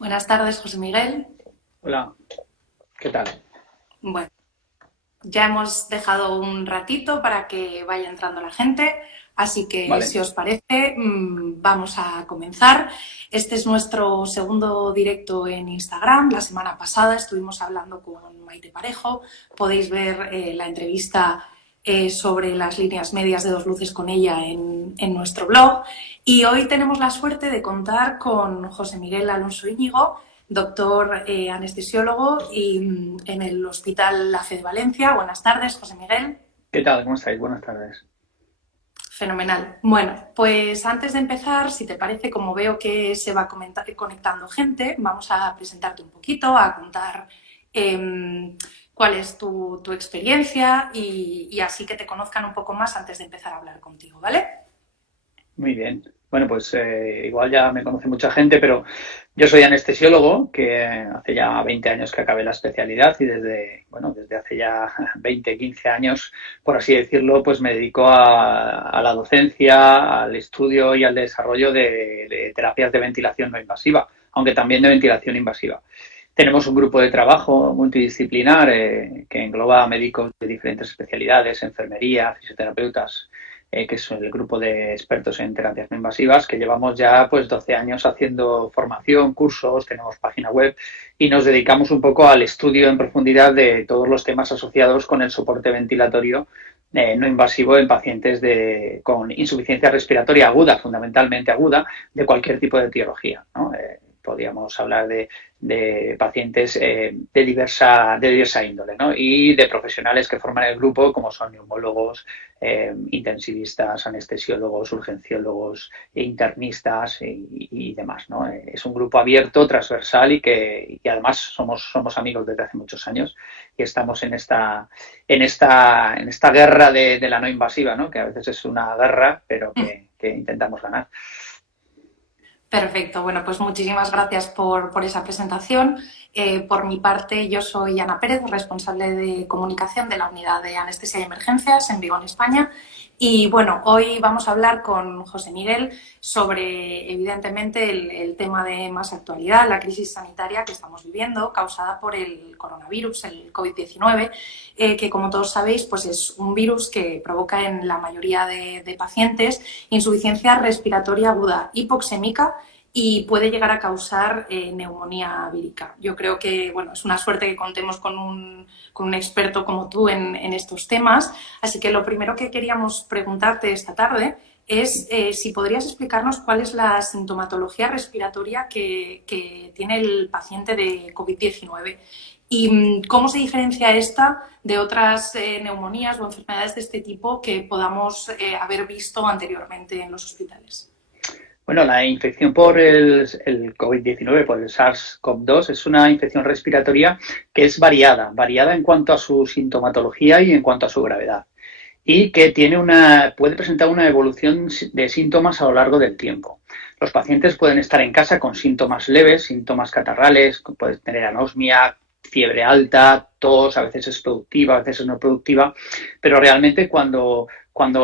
Buenas tardes, José Miguel. Hola, ¿qué tal? Bueno, ya hemos dejado un ratito para que vaya entrando la gente, así que si Vale, os parece, vamos a comenzar. Este es nuestro segundo directo en Instagram. La semana pasada estuvimos hablando con Maite Parejo. Podéis ver la entrevista sobre las líneas medias de dos luces con ella en nuestro blog. Y hoy tenemos la suerte de contar con José Miguel Alonso Íñigo, doctor anestesiólogo y en el Hospital La Fe de Valencia. Buenas tardes, José Miguel. ¿qué tal? ¿Cómo estáis? Buenas tardes. Fenomenal. Bueno, pues antes de empezar, si te parece, como veo que se va conectando gente, vamos a presentarte un poquito, a contar cuál es tu experiencia y así que te conozcan un poco más antes de empezar a hablar contigo, ¿vale? Muy bien. Bueno, pues igual ya me conoce mucha gente, pero yo soy anestesiólogo, que hace ya 20 años que acabé la especialidad y desde hace ya 20, 15 años, por así decirlo, pues me dedico a la docencia, al estudio y al desarrollo de terapias de ventilación no invasiva, aunque también de ventilación invasiva. Tenemos un grupo de trabajo multidisciplinar que engloba médicos de diferentes especialidades, enfermería, fisioterapeutas, que es el grupo de expertos en terapias no invasivas, que llevamos ya pues 12 años haciendo formación, cursos, tenemos página web y nos dedicamos un poco al estudio en profundidad de todos los temas asociados con el soporte ventilatorio no invasivo en pacientes con insuficiencia respiratoria aguda, fundamentalmente aguda, de cualquier tipo de etiología, ¿no? Podríamos hablar de pacientes de diversa índole, ¿no? Y de profesionales que forman el grupo, como son neumólogos, intensivistas, anestesiólogos, urgenciólogos, internistas y demás, ¿no? Es un grupo abierto, transversal y además somos amigos desde hace muchos años y estamos en esta guerra de la no invasiva, ¿no? Que a veces es una guerra, pero que intentamos ganar. Perfecto, bueno, pues muchísimas gracias por esa presentación. Por mi parte, yo soy Ana Pérez, responsable de comunicación de la Unidad de Anestesia y Emergencias en Vigo, en España. Y bueno, hoy vamos a hablar con José Miguel sobre, evidentemente, el tema de más actualidad, la crisis sanitaria que estamos viviendo, causada por el coronavirus, el COVID-19, que como todos sabéis, pues es un virus que provoca en la mayoría de pacientes insuficiencia respiratoria aguda hipoxémica y puede llegar a causar neumonía vírica. Yo creo que bueno, es una suerte que contemos con un experto como tú en estos temas. Así que lo primero que queríamos preguntarte esta tarde es si podrías explicarnos cuál es la sintomatología respiratoria que tiene el paciente de COVID-19 y cómo se diferencia esta de otras neumonías o enfermedades de este tipo que podamos haber visto anteriormente en los hospitales. Bueno, la infección por el COVID-19, por el SARS-CoV-2, es una infección respiratoria que es variada en cuanto a su sintomatología y en cuanto a su gravedad, y que puede presentar una evolución de síntomas a lo largo del tiempo. Los pacientes pueden estar en casa con síntomas leves, síntomas catarrales, pueden tener anosmia, fiebre alta, tos, a veces es productiva, a veces es no productiva, pero realmente cuando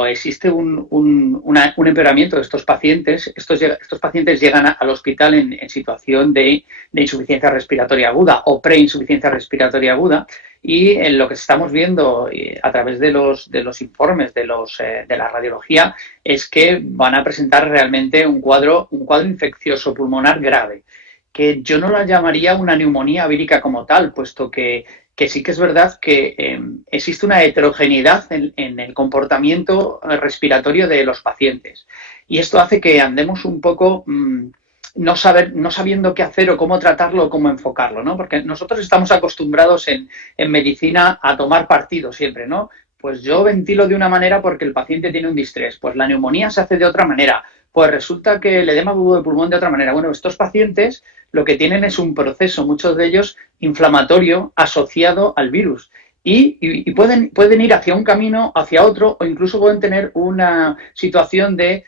existe un empeoramiento de estos pacientes, estos pacientes llegan al hospital en situación de insuficiencia respiratoria aguda o preinsuficiencia respiratoria aguda, y en lo que estamos viendo a través de los informes de la radiología es que van a presentar realmente un cuadro infeccioso pulmonar grave, que yo no la llamaría una neumonía vírica como tal, puesto que sí que es verdad que existe una heterogeneidad en el comportamiento respiratorio de los pacientes. Y esto hace que andemos un poco no sabiendo qué hacer o cómo tratarlo o cómo enfocarlo, ¿no? Porque nosotros estamos acostumbrados en medicina a tomar partido siempre, ¿no? Pues yo ventilo de una manera porque el paciente tiene un distrés, pues la neumonía se hace de otra manera, pues resulta que el edema agudo de pulmón de otra manera. Bueno, estos pacientes lo que tienen es un proceso, muchos de ellos inflamatorio, asociado al virus. Y pueden ir hacia un camino, hacia otro, o incluso pueden tener una situación de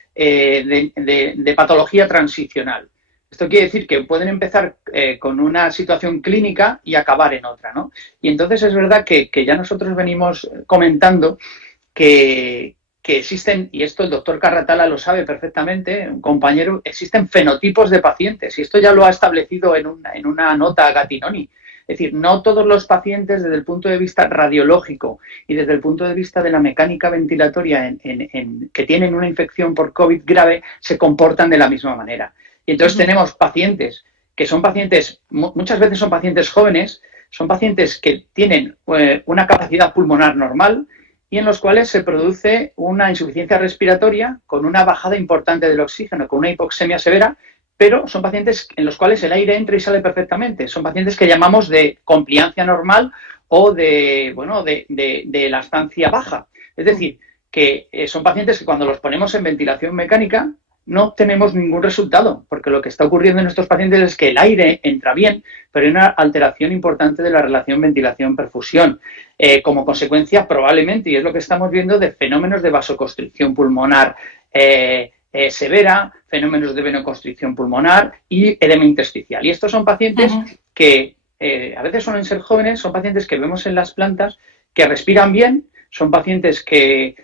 patología transicional. Esto quiere decir que pueden empezar con una situación clínica y acabar en otra, ¿no? Y entonces es verdad que ya nosotros venimos comentando que que existen, y esto el doctor Carratala lo sabe perfectamente, un compañero, existen fenotipos de pacientes, y esto ya lo ha establecido en una nota Gattinoni. Es decir, no todos los pacientes desde el punto de vista radiológico y desde el punto de vista de la mecánica ventilatoria que tienen una infección por COVID grave se comportan de la misma manera. Y entonces tenemos pacientes que son pacientes, muchas veces son pacientes jóvenes, son pacientes que tienen una capacidad pulmonar normal y en los cuales se produce una insuficiencia respiratoria con una bajada importante del oxígeno, con una hipoxemia severa, pero son pacientes en los cuales el aire entra y sale perfectamente. Son pacientes que llamamos de compliancia normal o de la estancia baja. Es decir, que son pacientes que cuando los ponemos en ventilación mecánica no obtenemos ningún resultado, porque lo que está ocurriendo en estos pacientes es que el aire entra bien, pero hay una alteración importante de la relación ventilación-perfusión, como consecuencia probablemente, y es lo que estamos viendo, de fenómenos de vasoconstricción pulmonar severa, fenómenos de venoconstricción pulmonar y edema intersticial. Y estos son pacientes que a veces suelen ser jóvenes, son pacientes que vemos en las plantas que respiran bien, son pacientes que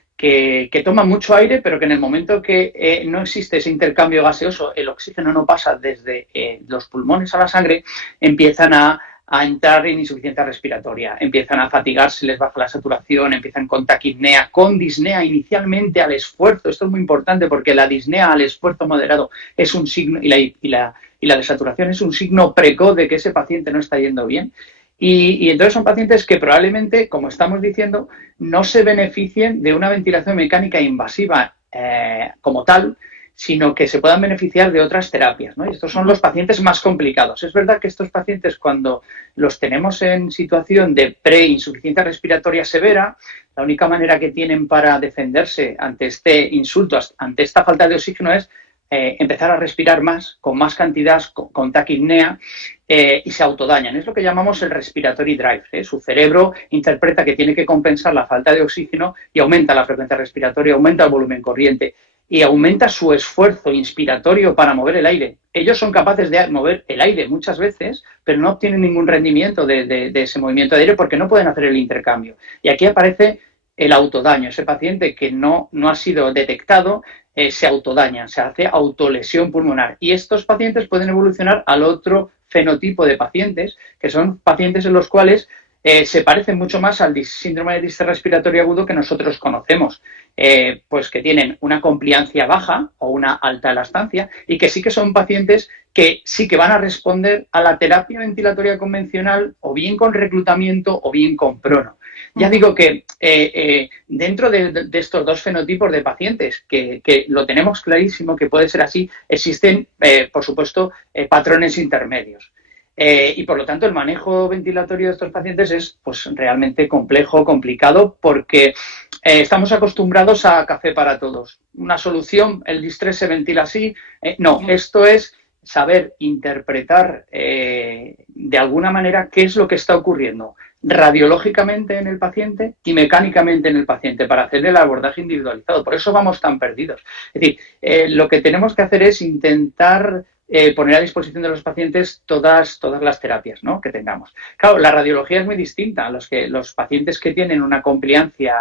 toman mucho aire, pero que en el momento que no existe ese intercambio gaseoso, el oxígeno no pasa desde los pulmones a la sangre, empiezan a entrar en insuficiencia respiratoria, empiezan a fatigarse, les baja la saturación, empiezan con taquipnea, con disnea inicialmente al esfuerzo. Esto es muy importante porque la disnea al esfuerzo moderado es un signo, y la desaturación es un signo precoz de que ese paciente no está yendo bien. Y entonces son pacientes que probablemente, como estamos diciendo, no se beneficien de una ventilación mecánica invasiva como tal, sino que se puedan beneficiar de otras terapias, ¿no? Y estos son los pacientes más complicados. Es verdad que estos pacientes, cuando los tenemos en situación de preinsuficiencia respiratoria severa, la única manera que tienen para defenderse ante este insulto, ante esta falta de oxígeno, es empezar a respirar más, con más cantidad, con taquipnea, y se autodañan. Es lo que llamamos el respiratory drive. Su cerebro interpreta que tiene que compensar la falta de oxígeno y aumenta la frecuencia respiratoria, aumenta el volumen corriente y aumenta su esfuerzo inspiratorio para mover el aire. Ellos son capaces de mover el aire muchas veces, pero no obtienen ningún rendimiento de ese movimiento de aire porque no pueden hacer el intercambio. Y aquí aparece el autodaño. Ese paciente que no ha sido detectado se autodaña, se hace autolesión pulmonar. Y estos pacientes pueden evolucionar al otro fenotipo de pacientes, que son pacientes en los cuales se parecen mucho más al síndrome de distrés respiratorio agudo que nosotros conocemos, pues que tienen una compliancia baja o una alta elastancia y que sí que son pacientes que sí que van a responder a la terapia ventilatoria convencional o bien con reclutamiento o bien con prono. Ya digo que dentro de estos dos fenotipos de pacientes, que lo tenemos clarísimo que puede ser así, existen, por supuesto, patrones intermedios. Y por lo tanto el manejo ventilatorio de estos pacientes es pues realmente complejo, complicado, porque estamos acostumbrados a café para todos. Una solución, el distrés se ventila así. No, esto es saber interpretar de alguna manera qué es lo que está ocurriendo radiológicamente en el paciente y mecánicamente en el paciente para hacer el abordaje individualizado. Por eso vamos tan perdidos. Es decir, lo que tenemos que hacer es intentar poner a disposición de los pacientes todas las terapias, ¿no?, que tengamos. Claro, la radiología es muy distinta. Los pacientes que tienen una compliancia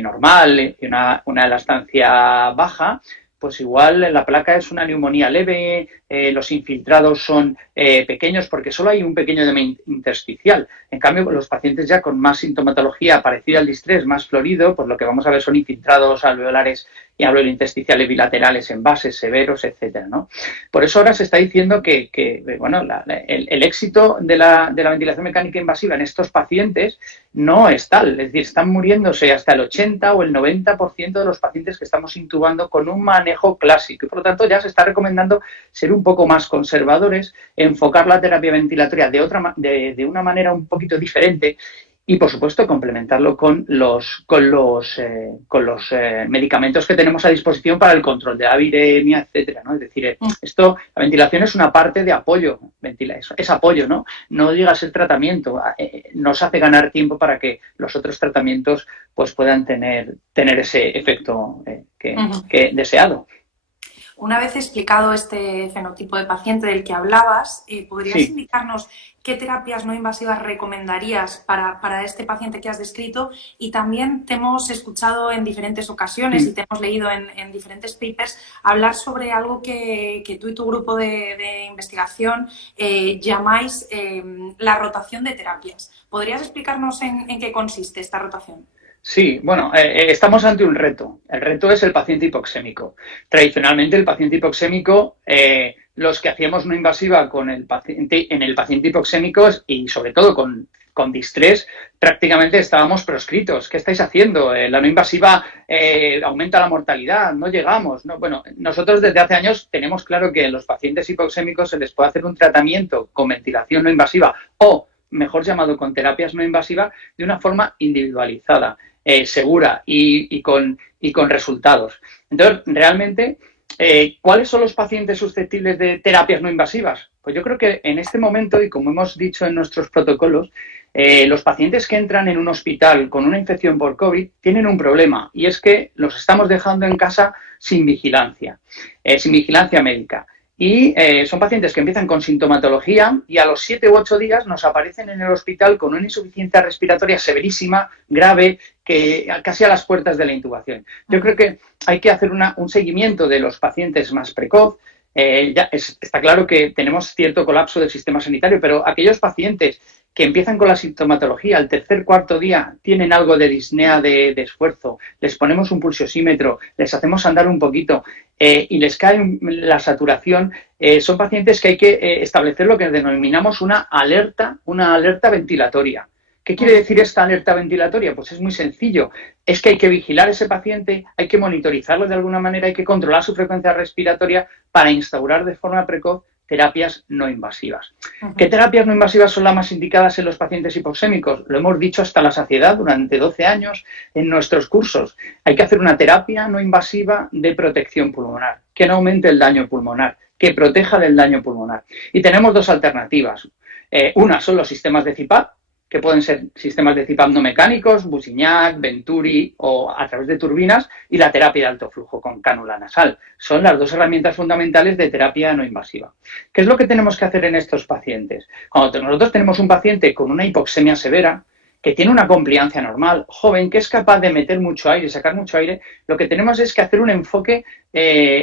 normal y una elastancia baja, pues igual la placa es una neumonía leve, los infiltrados son pequeños porque solo hay un pequeño edema intersticial. En cambio, los pacientes ya con más sintomatología parecida al distrés, más florido, pues lo que vamos a ver son infiltrados alveolares y alveolo-intersticiales bilaterales en bases severos, etcétera, ¿no? Por eso ahora se está diciendo que el éxito de la ventilación mecánica invasiva en estos pacientes no es tal. Es decir, están muriéndose hasta el 80 o el 90% de los pacientes que estamos intubando con un manejo clásico. Y por lo tanto ya se está recomendando ser un poco más conservadores, enfocar la terapia ventilatoria de una manera un poquito diferente y, por supuesto, complementarlo con los medicamentos que tenemos a disposición para el control de la viremia, etcétera, ¿no? Es decir, la ventilación es una parte de apoyo, es apoyo, ¿no? No llega a ser tratamiento, nos hace ganar tiempo para que los otros tratamientos pues puedan tener ese efecto que deseado. Una vez explicado este fenotipo de paciente del que hablabas, ¿podrías indicarnos qué terapias no invasivas recomendarías para este paciente que has descrito? Y también te hemos escuchado en diferentes ocasiones y te hemos leído en diferentes papers hablar sobre algo que tú y tu grupo de investigación llamáis la rotación de terapias. ¿Podrías explicarnos en qué consiste esta rotación? Sí, bueno, estamos ante un reto. El reto es el paciente hipoxémico. Tradicionalmente, el paciente hipoxémico, los que hacíamos no invasiva con el paciente, en el paciente hipoxémico y sobre todo con distrés, prácticamente estábamos proscritos. ¿Qué estáis haciendo? La no invasiva aumenta la mortalidad, no llegamos, ¿no? Bueno, nosotros desde hace años tenemos claro que en los pacientes hipoxémicos se les puede hacer un tratamiento con ventilación no invasiva o, mejor llamado, con terapias no invasivas de una forma individualizada. Segura y con resultados. Entonces, realmente, ¿cuáles son los pacientes susceptibles de terapias no invasivas? Pues yo creo que en este momento, y como hemos dicho en nuestros protocolos, los pacientes que entran en un hospital con una infección por COVID tienen un problema, y es que los estamos dejando en casa sin vigilancia médica. Y son pacientes que empiezan con sintomatología y a los 7 u 8 días nos aparecen en el hospital con una insuficiencia respiratoria severísima, grave, que casi a las puertas de la intubación. Yo creo que hay que hacer un seguimiento de los pacientes más precoz. Está claro que tenemos cierto colapso del sistema sanitario, pero aquellos pacientes que empiezan con la sintomatología, al tercer, cuarto día tienen algo de disnea de esfuerzo, les ponemos un pulsiosímetro, les hacemos andar un poquito y les cae la saturación, son pacientes que hay que establecer lo que denominamos una alerta ventilatoria. ¿Qué quiere decir esta alerta ventilatoria? Pues es muy sencillo. Es que hay que vigilar a ese paciente, hay que monitorizarlo de alguna manera, hay que controlar su frecuencia respiratoria para instaurar de forma precoz terapias no invasivas. ¿Qué terapias no invasivas son las más indicadas en los pacientes hipoxémicos? Lo hemos dicho hasta la saciedad durante 12 años en nuestros cursos. Hay que hacer una terapia no invasiva de protección pulmonar, que no aumente el daño pulmonar, que proteja del daño pulmonar. Y tenemos dos alternativas. Una son los sistemas de CPAP, que pueden ser sistemas de CPAP no mecánicos, Busignac, Venturi o a través de turbinas, y la terapia de alto flujo con cánula nasal. Son las dos herramientas fundamentales de terapia no invasiva. ¿Qué es lo que tenemos que hacer en estos pacientes? Cuando nosotros tenemos un paciente con una hipoxemia severa, que tiene una compliancia normal, joven, que es capaz de meter mucho aire, sacar mucho aire, lo que tenemos es que hacer un enfoque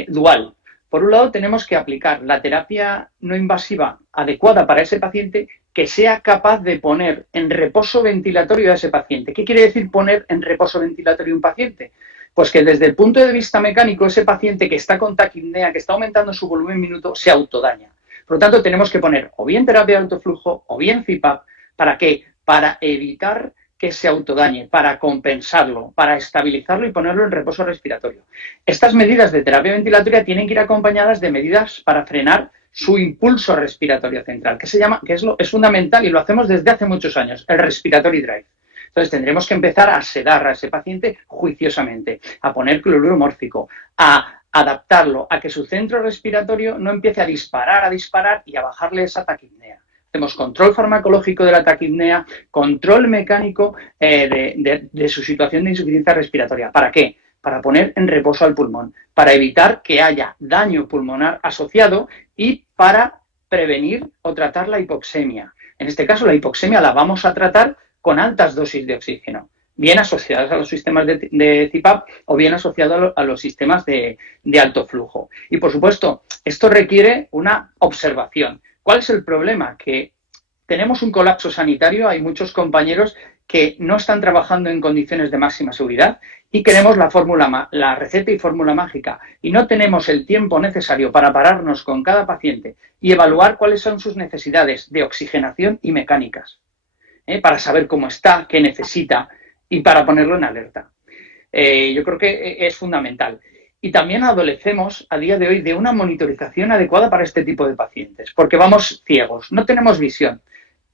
dual. Por un lado, tenemos que aplicar la terapia no invasiva adecuada para ese paciente que sea capaz de poner en reposo ventilatorio a ese paciente. ¿Qué quiere decir poner en reposo ventilatorio a un paciente? Pues que desde el punto de vista mecánico, ese paciente que está con taquipnea, que está aumentando su volumen minuto, se autodaña. Por lo tanto, tenemos que poner o bien terapia de alto flujo o bien CPAP. ¿Para qué? Para evitar que se autodañe, para compensarlo, para estabilizarlo y ponerlo en reposo respiratorio. Estas medidas de terapia ventilatoria tienen que ir acompañadas de medidas para frenar su impulso respiratorio central, que es fundamental y lo hacemos desde hace muchos años, el respiratory drive. Entonces tendremos que empezar a sedar a ese paciente juiciosamente, a poner cloruro mórfico, a adaptarlo a que su centro respiratorio no empiece a disparar y a bajarle esa taquipnea. Hacemos control farmacológico de la taquipnea, control mecánico de su situación de insuficiencia respiratoria. ¿Para qué? Para poner en reposo al pulmón, para evitar que haya daño pulmonar asociado y para prevenir o tratar la hipoxemia. En este caso, la hipoxemia la vamos a tratar con altas dosis de oxígeno, bien asociadas a los sistemas de CPAP o bien asociados a los sistemas de alto flujo. Y, por supuesto, esto requiere una observación. ¿Cuál es el problema? Que tenemos un colapso sanitario, hay muchos compañeros que no están trabajando en condiciones de máxima seguridad y queremos la receta y fórmula mágica y no tenemos el tiempo necesario para pararnos con cada paciente y evaluar cuáles son sus necesidades de oxigenación y mecánicas, para saber cómo está, qué necesita y para ponerlo en alerta. Yo creo que es fundamental. Y también adolecemos a día de hoy de una monitorización adecuada para este tipo de pacientes, porque vamos ciegos, no tenemos visión.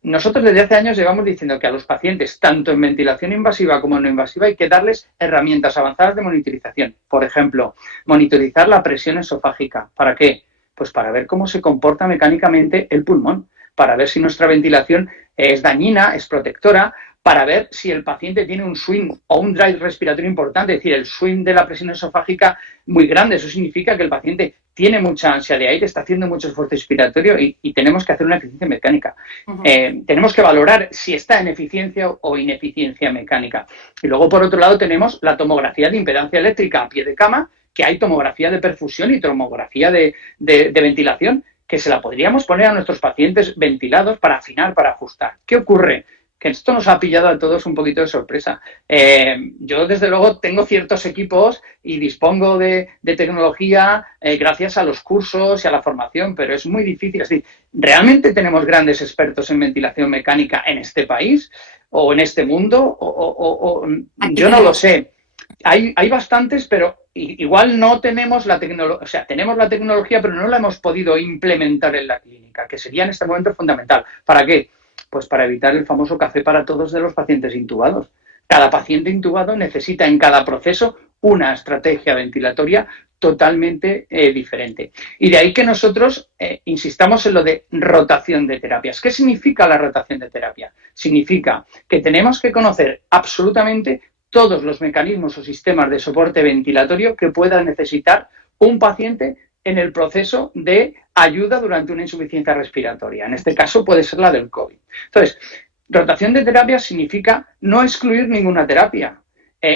Nosotros desde hace años llevamos diciendo que a los pacientes, tanto en ventilación invasiva como no invasiva, hay que darles herramientas avanzadas de monitorización. Por ejemplo, monitorizar la presión esofágica. ¿Para qué? Pues para ver cómo se comporta mecánicamente el pulmón, para ver si nuestra ventilación es dañina, es protectora, para ver si el paciente tiene un swing o un drive respiratorio importante, es decir, el swing de la presión esofágica muy grande. Eso significa que el paciente tiene mucha ansia de aire, está haciendo mucho esfuerzo respiratorio y tenemos que hacer una eficiencia mecánica. Tenemos que valorar si está en eficiencia o ineficiencia mecánica. Y luego, por otro lado, tenemos la tomografía de impedancia eléctrica a pie de cama, que hay tomografía de perfusión y tomografía de ventilación, que se la podríamos poner a nuestros pacientes ventilados para afinar, para ajustar. ¿Qué ocurre? Que esto nos ha pillado a todos un poquito de sorpresa. Yo, desde luego, tengo ciertos equipos y dispongo de tecnología gracias a los cursos y a la formación, pero es muy difícil. Es decir, ¿realmente tenemos grandes expertos en ventilación mecánica en este país o en este mundo? Yo no lo sé. Hay bastantes, pero igual no tenemos la tecnología, o sea, tenemos la tecnología, pero no la hemos podido implementar en la clínica, que sería en este momento fundamental. ¿Para qué? Pues para evitar el famoso café para todos de los pacientes intubados. Cada paciente intubado necesita en cada proceso una estrategia ventilatoria totalmente diferente. Y de ahí que nosotros insistamos en lo de rotación de terapias. ¿Qué significa la rotación de terapia? Significa que tenemos que conocer absolutamente todos los mecanismos o sistemas de soporte ventilatorio que pueda necesitar un paciente en el proceso de ayuda durante una insuficiencia respiratoria. En este caso puede ser la del COVID. Entonces, rotación de terapia significa no excluir ninguna terapia.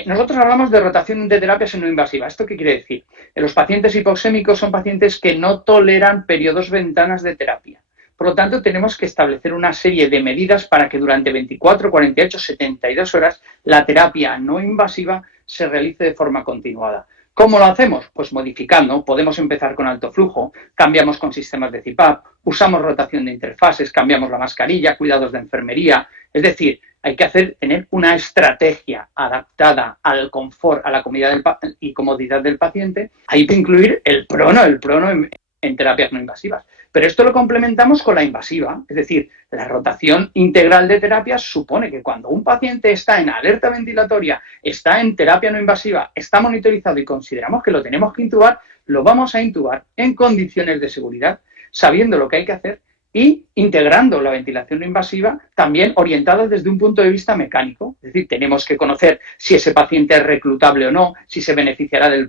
Nosotros hablamos de rotación de terapias no invasiva. ¿Esto qué quiere decir? Los pacientes hipoxémicos son pacientes que no toleran periodos ventanas de terapia. Por lo tanto, tenemos que establecer una serie de medidas para que durante 24, 48, 72 horas la terapia no invasiva se realice de forma continuada. ¿Cómo lo hacemos? Pues modificando. Podemos empezar con alto flujo, cambiamos con sistemas de CPAP, usamos rotación de interfases, cambiamos la mascarilla, cuidados de enfermería. Es decir, hay que tener una estrategia adaptada al confort, a la comodidad del paciente. Hay que incluir el prono en terapias no invasivas. Pero esto lo complementamos con la invasiva, es decir, la rotación integral de terapias supone que cuando un paciente está en alerta ventilatoria, está en terapia no invasiva, está monitorizado y consideramos que lo tenemos que intubar, lo vamos a intubar en condiciones de seguridad, sabiendo lo que hay que hacer y integrando la ventilación no invasiva también orientada desde un punto de vista mecánico. Es decir, tenemos que conocer si ese paciente es reclutable o no, si se beneficiará del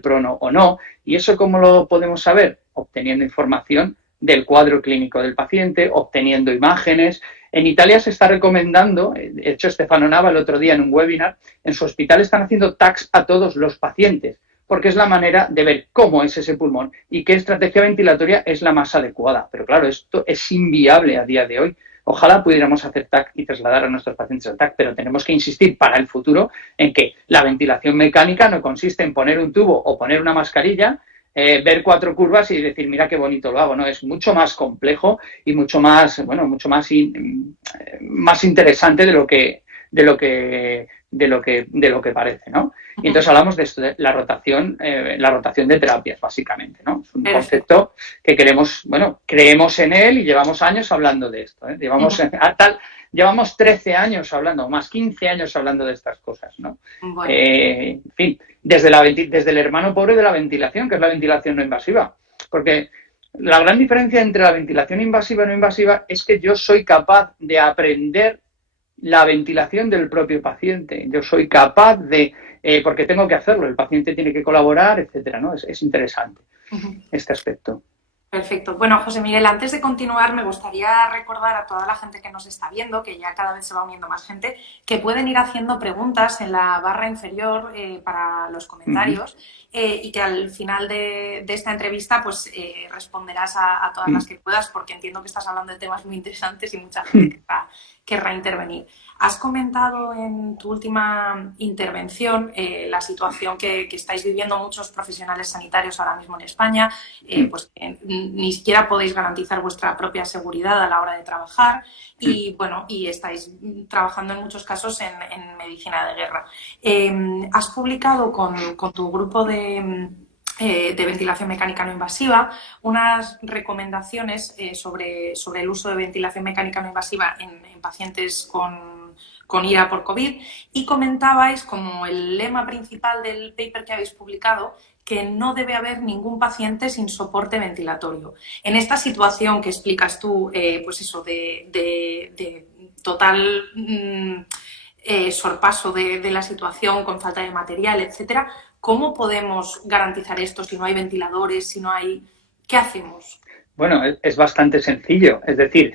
prono o no. ¿Y eso cómo lo podemos saber? Obteniendo información del cuadro clínico del paciente, obteniendo imágenes. En Italia se está recomendando, de hecho Stefano Nava el otro día en un webinar, en su hospital están haciendo TACs a todos los pacientes, porque es la manera de ver cómo es ese pulmón y qué estrategia ventilatoria es la más adecuada. Pero claro, esto es inviable a día de hoy. Ojalá pudiéramos hacer TAC y trasladar a nuestros pacientes al TAC, pero tenemos que insistir para el futuro en que la ventilación mecánica no consiste en poner un tubo o poner una mascarilla, ver 4 curvas y decir, mira qué bonito lo hago. No, es mucho más complejo y mucho más, más interesante de lo que parece, ¿no? Y entonces hablamos de esto, de la rotación de terapias, básicamente, ¿no? Es un concepto que creemos en él y llevamos años hablando de esto, ¿eh? Llevamos 13 años hablando, más 15 años hablando de estas cosas, ¿no? Bueno. En fin, desde el hermano pobre de la ventilación, que es la ventilación no invasiva. Porque la gran diferencia entre la ventilación invasiva y no invasiva es que yo soy capaz de aprender la ventilación del propio paciente. Yo soy capaz de, porque tengo que hacerlo, el paciente tiene que colaborar, etcétera, ¿no? Es interesante este aspecto. Perfecto. Bueno, José Miguel, antes de continuar me gustaría recordar a toda la gente que nos está viendo, que ya cada vez se va uniendo más gente, que pueden ir haciendo preguntas en la barra inferior para los comentarios y que al final de esta entrevista pues responderás a todas las que puedas, porque entiendo que estás hablando de temas muy interesantes y mucha gente querrá intervenir. Has comentado en tu última intervención la situación que estáis viviendo muchos profesionales sanitarios ahora mismo en España, pues que ni siquiera podéis garantizar vuestra propia seguridad a la hora de trabajar y, bueno, y estáis trabajando en muchos casos en medicina de guerra. Has publicado con tu grupo de ventilación mecánica no invasiva, unas recomendaciones sobre el uso de ventilación mecánica no invasiva en pacientes con IRA por COVID, y comentabais como el lema principal del paper que habéis publicado que no debe haber ningún paciente sin soporte ventilatorio. En esta situación que explicas tú, pues eso, de total sorpaso de la situación con falta de material, etcétera, ¿Cómo podemos garantizar esto si no hay ventiladores, si no hay... ¿Qué hacemos? Bueno, es bastante sencillo. Es decir,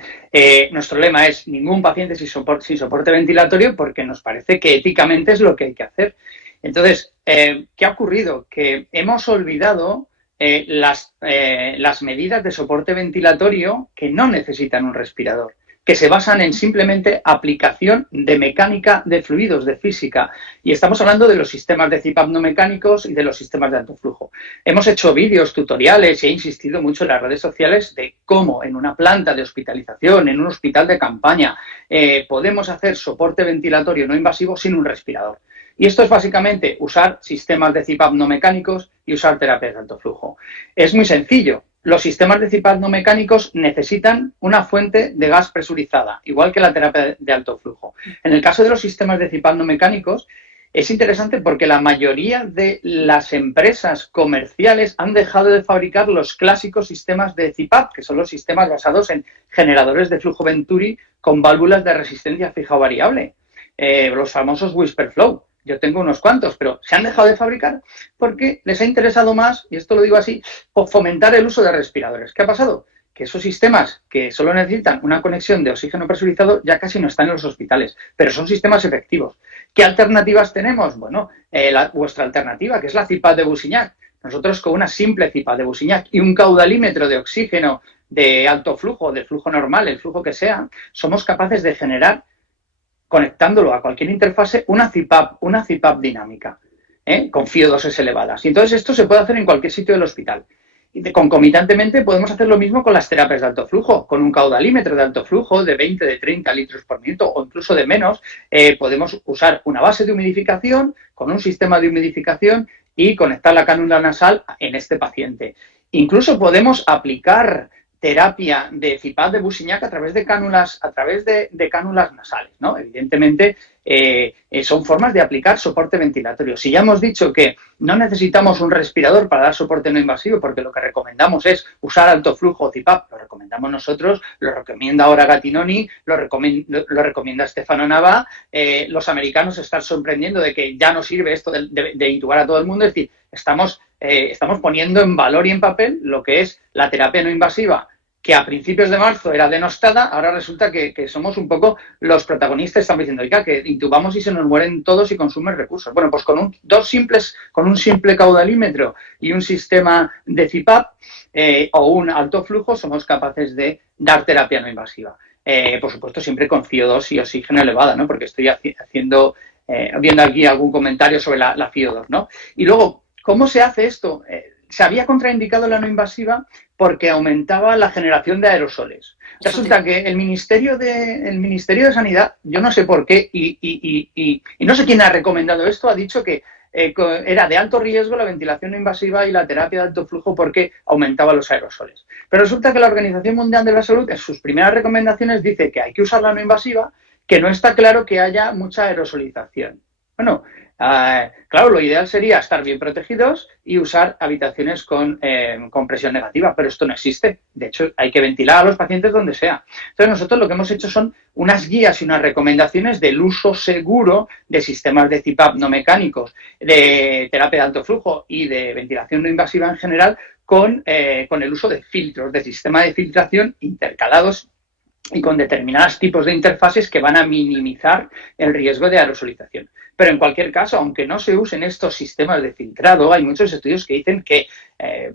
nuestro lema es ningún paciente sin soporte ventilatorio porque nos parece que éticamente es lo que hay que hacer. Entonces, ¿qué ha ocurrido? Que hemos olvidado las medidas de soporte ventilatorio que no necesitan un respirador, que se basan en simplemente aplicación de mecánica de fluidos, de física. Y estamos hablando de los sistemas de CPAP no mecánicos y de los sistemas de alto flujo. Hemos hecho vídeos, tutoriales y he insistido mucho en las redes sociales de cómo en una planta de hospitalización, en un hospital de campaña, podemos hacer soporte ventilatorio no invasivo sin un respirador. Y esto es básicamente usar sistemas de CPAP no mecánicos y usar terapias de alto flujo. Es muy sencillo. Los sistemas de CPAP no mecánicos necesitan una fuente de gas presurizada, igual que la terapia de alto flujo. En el caso de los sistemas de CPAP no mecánicos, es interesante porque la mayoría de las empresas comerciales han dejado de fabricar los clásicos sistemas de CPAP, que son los sistemas basados en generadores de flujo Venturi con válvulas de resistencia fija o variable, los famosos Whisper Flow. Yo tengo unos cuantos, pero se han dejado de fabricar porque les ha interesado más, y esto lo digo así, fomentar el uso de respiradores. ¿Qué ha pasado? Que esos sistemas que solo necesitan una conexión de oxígeno presurizado ya casi no están en los hospitales, pero son sistemas efectivos. ¿Qué alternativas tenemos? Bueno, vuestra alternativa, que es la CPAP de Busignac. Nosotros con una simple CPAP de Busignac y un caudalímetro de oxígeno de alto flujo, de flujo normal, el flujo que sea, somos capaces de generar, conectándolo a cualquier interfase, una CPAP dinámica, con FiO2 elevadas. Y entonces esto se puede hacer en cualquier sitio del hospital. Y concomitantemente podemos hacer lo mismo con las terapias de alto flujo, con un caudalímetro de alto flujo de 20, de 30 litros por minuto o incluso de menos. Podemos usar una base de humidificación con un sistema de humidificación y conectar la cánula nasal en este paciente. Incluso podemos aplicar terapia de CPAP de Busignac a través de cánulas, nasales, ¿no? Evidentemente, son formas de aplicar soporte ventilatorio. Si ya hemos dicho que no necesitamos un respirador para dar soporte no invasivo, porque lo que recomendamos es usar alto flujo CPAP, lo recomendamos nosotros, lo recomienda ahora Gattinoni, lo recomienda Stefano Nava, los americanos se están sorprendiendo de que ya no sirve esto de intubar a todo el mundo, es decir, estamos poniendo en valor y en papel lo que es la terapia no invasiva, que a principios de marzo era denostada, ahora resulta que somos un poco los protagonistas, estamos diciendo, oiga, que intubamos y se nos mueren todos y consumen recursos. Bueno, pues con un simple caudalímetro y un sistema de CPAP o un alto flujo somos capaces de dar terapia no invasiva. Por supuesto, siempre con FiO2 y oxígeno elevada, ¿no? Porque estoy viendo aquí algún comentario sobre la FiO2, ¿no? Y luego, ¿cómo se hace esto? Se había contraindicado la no invasiva porque aumentaba la generación de aerosoles. Resulta que el Ministerio de Sanidad, yo no sé por qué, y no sé quién ha recomendado esto, ha dicho que era de alto riesgo la ventilación no invasiva y la terapia de alto flujo porque aumentaba los aerosoles. Pero resulta que la Organización Mundial de la Salud, en sus primeras recomendaciones, dice que hay que usar la no invasiva, que no está claro que haya mucha aerosolización. Bueno, claro, lo ideal sería estar bien protegidos y usar habitaciones con presión negativa, pero esto no existe. De hecho, hay que ventilar a los pacientes donde sea. Entonces, nosotros lo que hemos hecho son unas guías y unas recomendaciones del uso seguro de sistemas de CPAP no mecánicos, de terapia de alto flujo y de ventilación no invasiva en general con el uso de filtros, de sistema de filtración intercalados y con determinados tipos de interfaces que van a minimizar el riesgo de aerosolización. Pero en cualquier caso, aunque no se usen estos sistemas de filtrado, hay muchos estudios que dicen que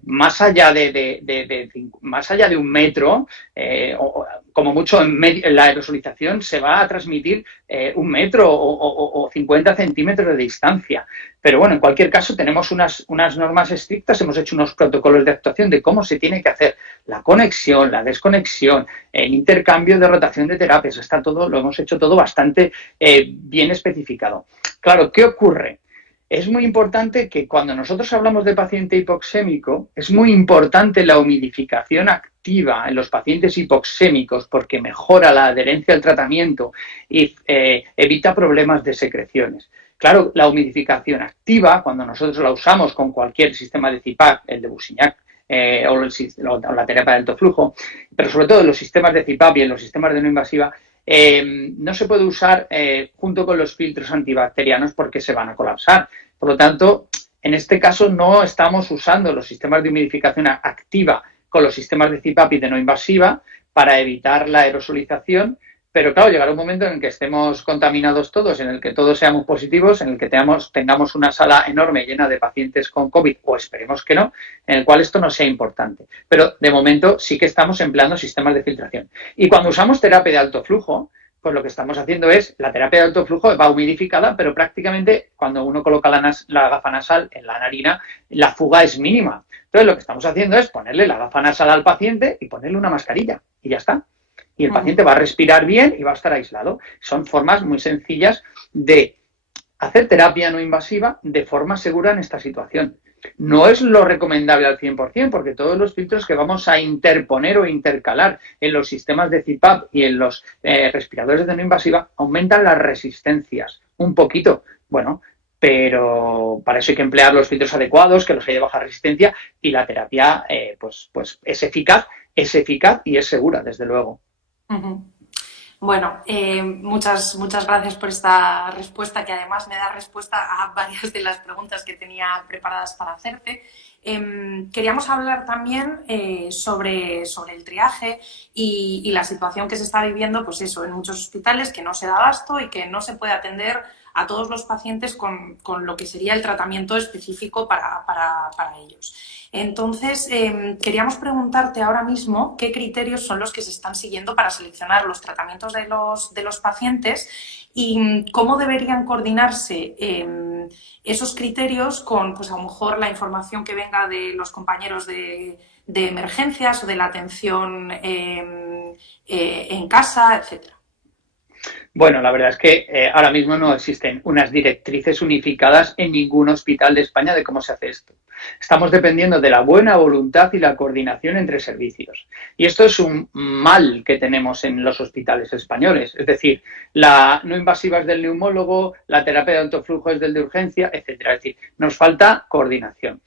más allá de un metro, o como mucho en la aerosolización, se va a transmitir 1 metro o 50 centímetros de distancia. Pero bueno, en cualquier caso, tenemos unas normas estrictas, hemos hecho unos protocolos de actuación de cómo se tiene que hacer la conexión, la desconexión, el intercambio de rotación de terapias. Está todo, lo hemos hecho todo bastante bien especificado. Claro, ¿qué ocurre? Es muy importante que cuando nosotros hablamos de paciente hipoxémico, es muy importante la humidificación activa en los pacientes hipoxémicos porque mejora la adherencia al tratamiento y evita problemas de secreciones. Claro, la humidificación activa, cuando nosotros la usamos con cualquier sistema de CPAP, el de Busignac, o la terapia de alto flujo, pero sobre todo en los sistemas de CPAP y en los sistemas de no invasiva, no se puede usar junto con los filtros antibacterianos porque se van a colapsar. Por lo tanto, En este caso no estamos usando los sistemas de humidificación activa con los sistemas de CPAP y de no invasiva para evitar la aerosolización, pero claro, llegará un momento en el que estemos contaminados todos, en el que todos seamos positivos, en el que tengamos una sala enorme llena de pacientes con COVID, o esperemos que no, en el cual esto no sea importante. Pero de momento sí que estamos empleando sistemas de filtración. Y cuando usamos terapia de alto flujo, pues lo que estamos haciendo es, la terapia de alto flujo va humidificada, pero prácticamente cuando uno coloca la gafa nasal en la narina, la fuga es mínima. Entonces lo que estamos haciendo es ponerle la gafa nasal al paciente y ponerle una mascarilla y ya está. Y el paciente va a respirar bien y va a estar aislado. Son formas muy sencillas de hacer terapia no invasiva de forma segura en esta situación. No es lo recomendable al 100%, porque todos los filtros que vamos a interponer o intercalar en los sistemas de CPAP y en los respiradores de no invasiva aumentan las resistencias un poquito. Bueno, pero para eso hay que emplear los filtros adecuados, que los hay de baja resistencia, y la terapia pues es eficaz y es segura, desde luego. Bueno, muchas gracias por esta respuesta, que además me da respuesta a varias de las preguntas que tenía preparadas para hacerte. Queríamos hablar también sobre el triaje y la situación que se está viviendo, pues eso, en muchos hospitales, que no se da abasto y que no se puede atender a todos los pacientes con lo que sería el tratamiento específico para ellos. Entonces, queríamos preguntarte ahora mismo qué criterios son los que se están siguiendo para seleccionar los tratamientos de los pacientes y cómo deberían coordinarse esos criterios con, pues a lo mejor, la información que venga de los compañeros de emergencias o de la atención en casa, etcétera. Bueno, la verdad es que ahora mismo no existen unas directrices unificadas en ningún hospital de España de cómo se hace esto. Estamos dependiendo de la buena voluntad y la coordinación entre servicios. Y esto es un mal que tenemos en los hospitales españoles. Es decir, la no invasiva es del neumólogo, la terapia de alto flujo es del de urgencia, etcétera. Es decir, nos falta coordinación.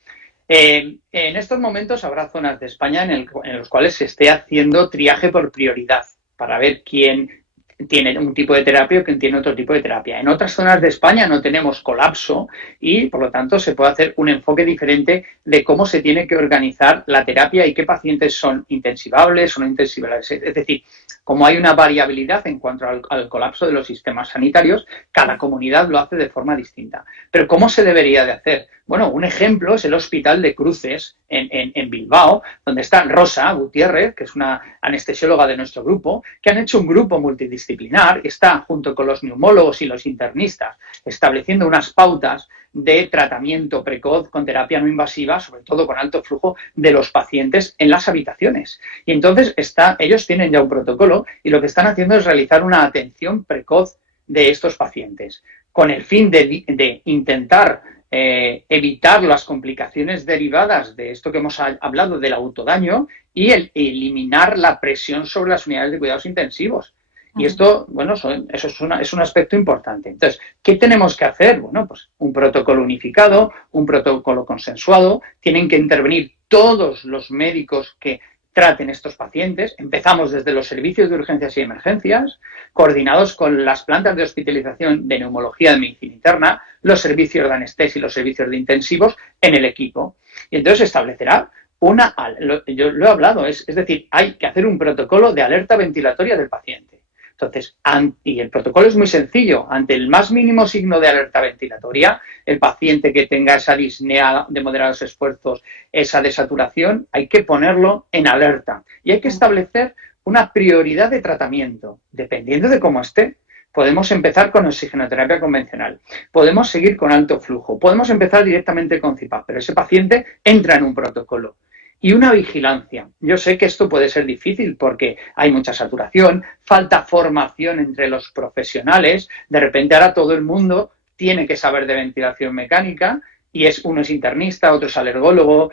En estos momentos habrá zonas de España en los cuales se esté haciendo triaje por prioridad para ver quién tiene un tipo de terapia o quien tiene otro tipo de terapia. En otras zonas de España no tenemos colapso y, por lo tanto, se puede hacer un enfoque diferente de cómo se tiene que organizar la terapia y qué pacientes son intensivables o no intensivables. Es decir, como hay una variabilidad en cuanto al colapso de los sistemas sanitarios, cada comunidad lo hace de forma distinta. Pero ¿cómo se debería de hacer? Bueno, un ejemplo es el Hospital de Cruces en Bilbao, donde está Rosa Gutiérrez, que es una anestesióloga de nuestro grupo, que han hecho un grupo multidisciplinar, que está junto con los neumólogos y los internistas, estableciendo unas pautas de tratamiento precoz con terapia no invasiva, sobre todo con alto flujo, de los pacientes en las habitaciones. Y entonces ellos tienen ya un protocolo y lo que están haciendo es realizar una atención precoz de estos pacientes, con el fin de intentar evitar las complicaciones derivadas de esto que hemos hablado del autodaño y eliminar la presión sobre las unidades de cuidados intensivos. Y esto, bueno, eso es un aspecto importante. Entonces, ¿qué tenemos que hacer? Bueno, pues un protocolo unificado, un protocolo consensuado, tienen que intervenir todos los médicos que traten estos pacientes. Empezamos desde los servicios de urgencias y emergencias, coordinados con las plantas de hospitalización de neumología de medicina interna, los servicios de anestesia y los servicios de intensivos en el equipo. Y entonces se establecerá yo lo he hablado, es decir, hay que hacer un protocolo de alerta ventilatoria del paciente. Entonces, y el protocolo es muy sencillo. Ante el más mínimo signo de alerta ventilatoria, el paciente que tenga esa disnea de moderados esfuerzos, esa desaturación, hay que ponerlo en alerta. Y hay que establecer una prioridad de tratamiento, dependiendo de cómo esté. Podemos empezar con oxigenoterapia convencional, podemos seguir con alto flujo, podemos empezar directamente con CPAP, pero ese paciente entra en un protocolo. Y una vigilancia. Yo sé que esto puede ser difícil porque hay mucha saturación, falta formación entre los profesionales. De repente ahora todo el mundo tiene que saber de ventilación mecánica y uno es internista, otro es alergólogo,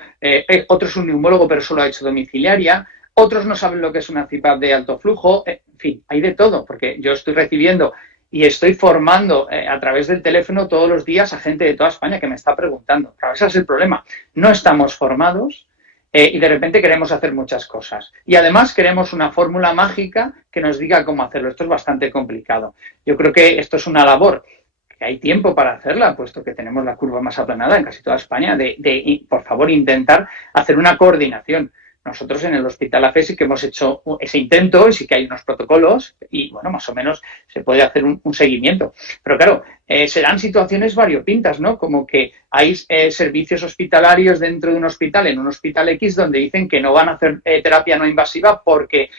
otro es un neumólogo pero solo ha hecho domiciliaria, otros no saben lo que es una CPAP de alto flujo. En fin, hay de todo porque yo estoy recibiendo y estoy formando a través del teléfono todos los días a gente de toda España que me está preguntando. Claro, ese es el problema. No estamos formados. Y de repente queremos hacer muchas cosas. Y además queremos una fórmula mágica que nos diga cómo hacerlo. Esto es bastante complicado. Yo creo que esto es una labor porque hay tiempo para hacerla, puesto que tenemos la curva más aplanada en casi toda España, de por favor, intentar hacer una coordinación. Nosotros en el Hospital AFE sí que hemos hecho ese intento y sí que hay unos protocolos y, bueno, más o menos se puede hacer un seguimiento. Pero claro, serán situaciones variopintas, ¿no? Como que hay servicios hospitalarios dentro de un hospital, en un hospital X, donde dicen que no van a hacer terapia no invasiva porque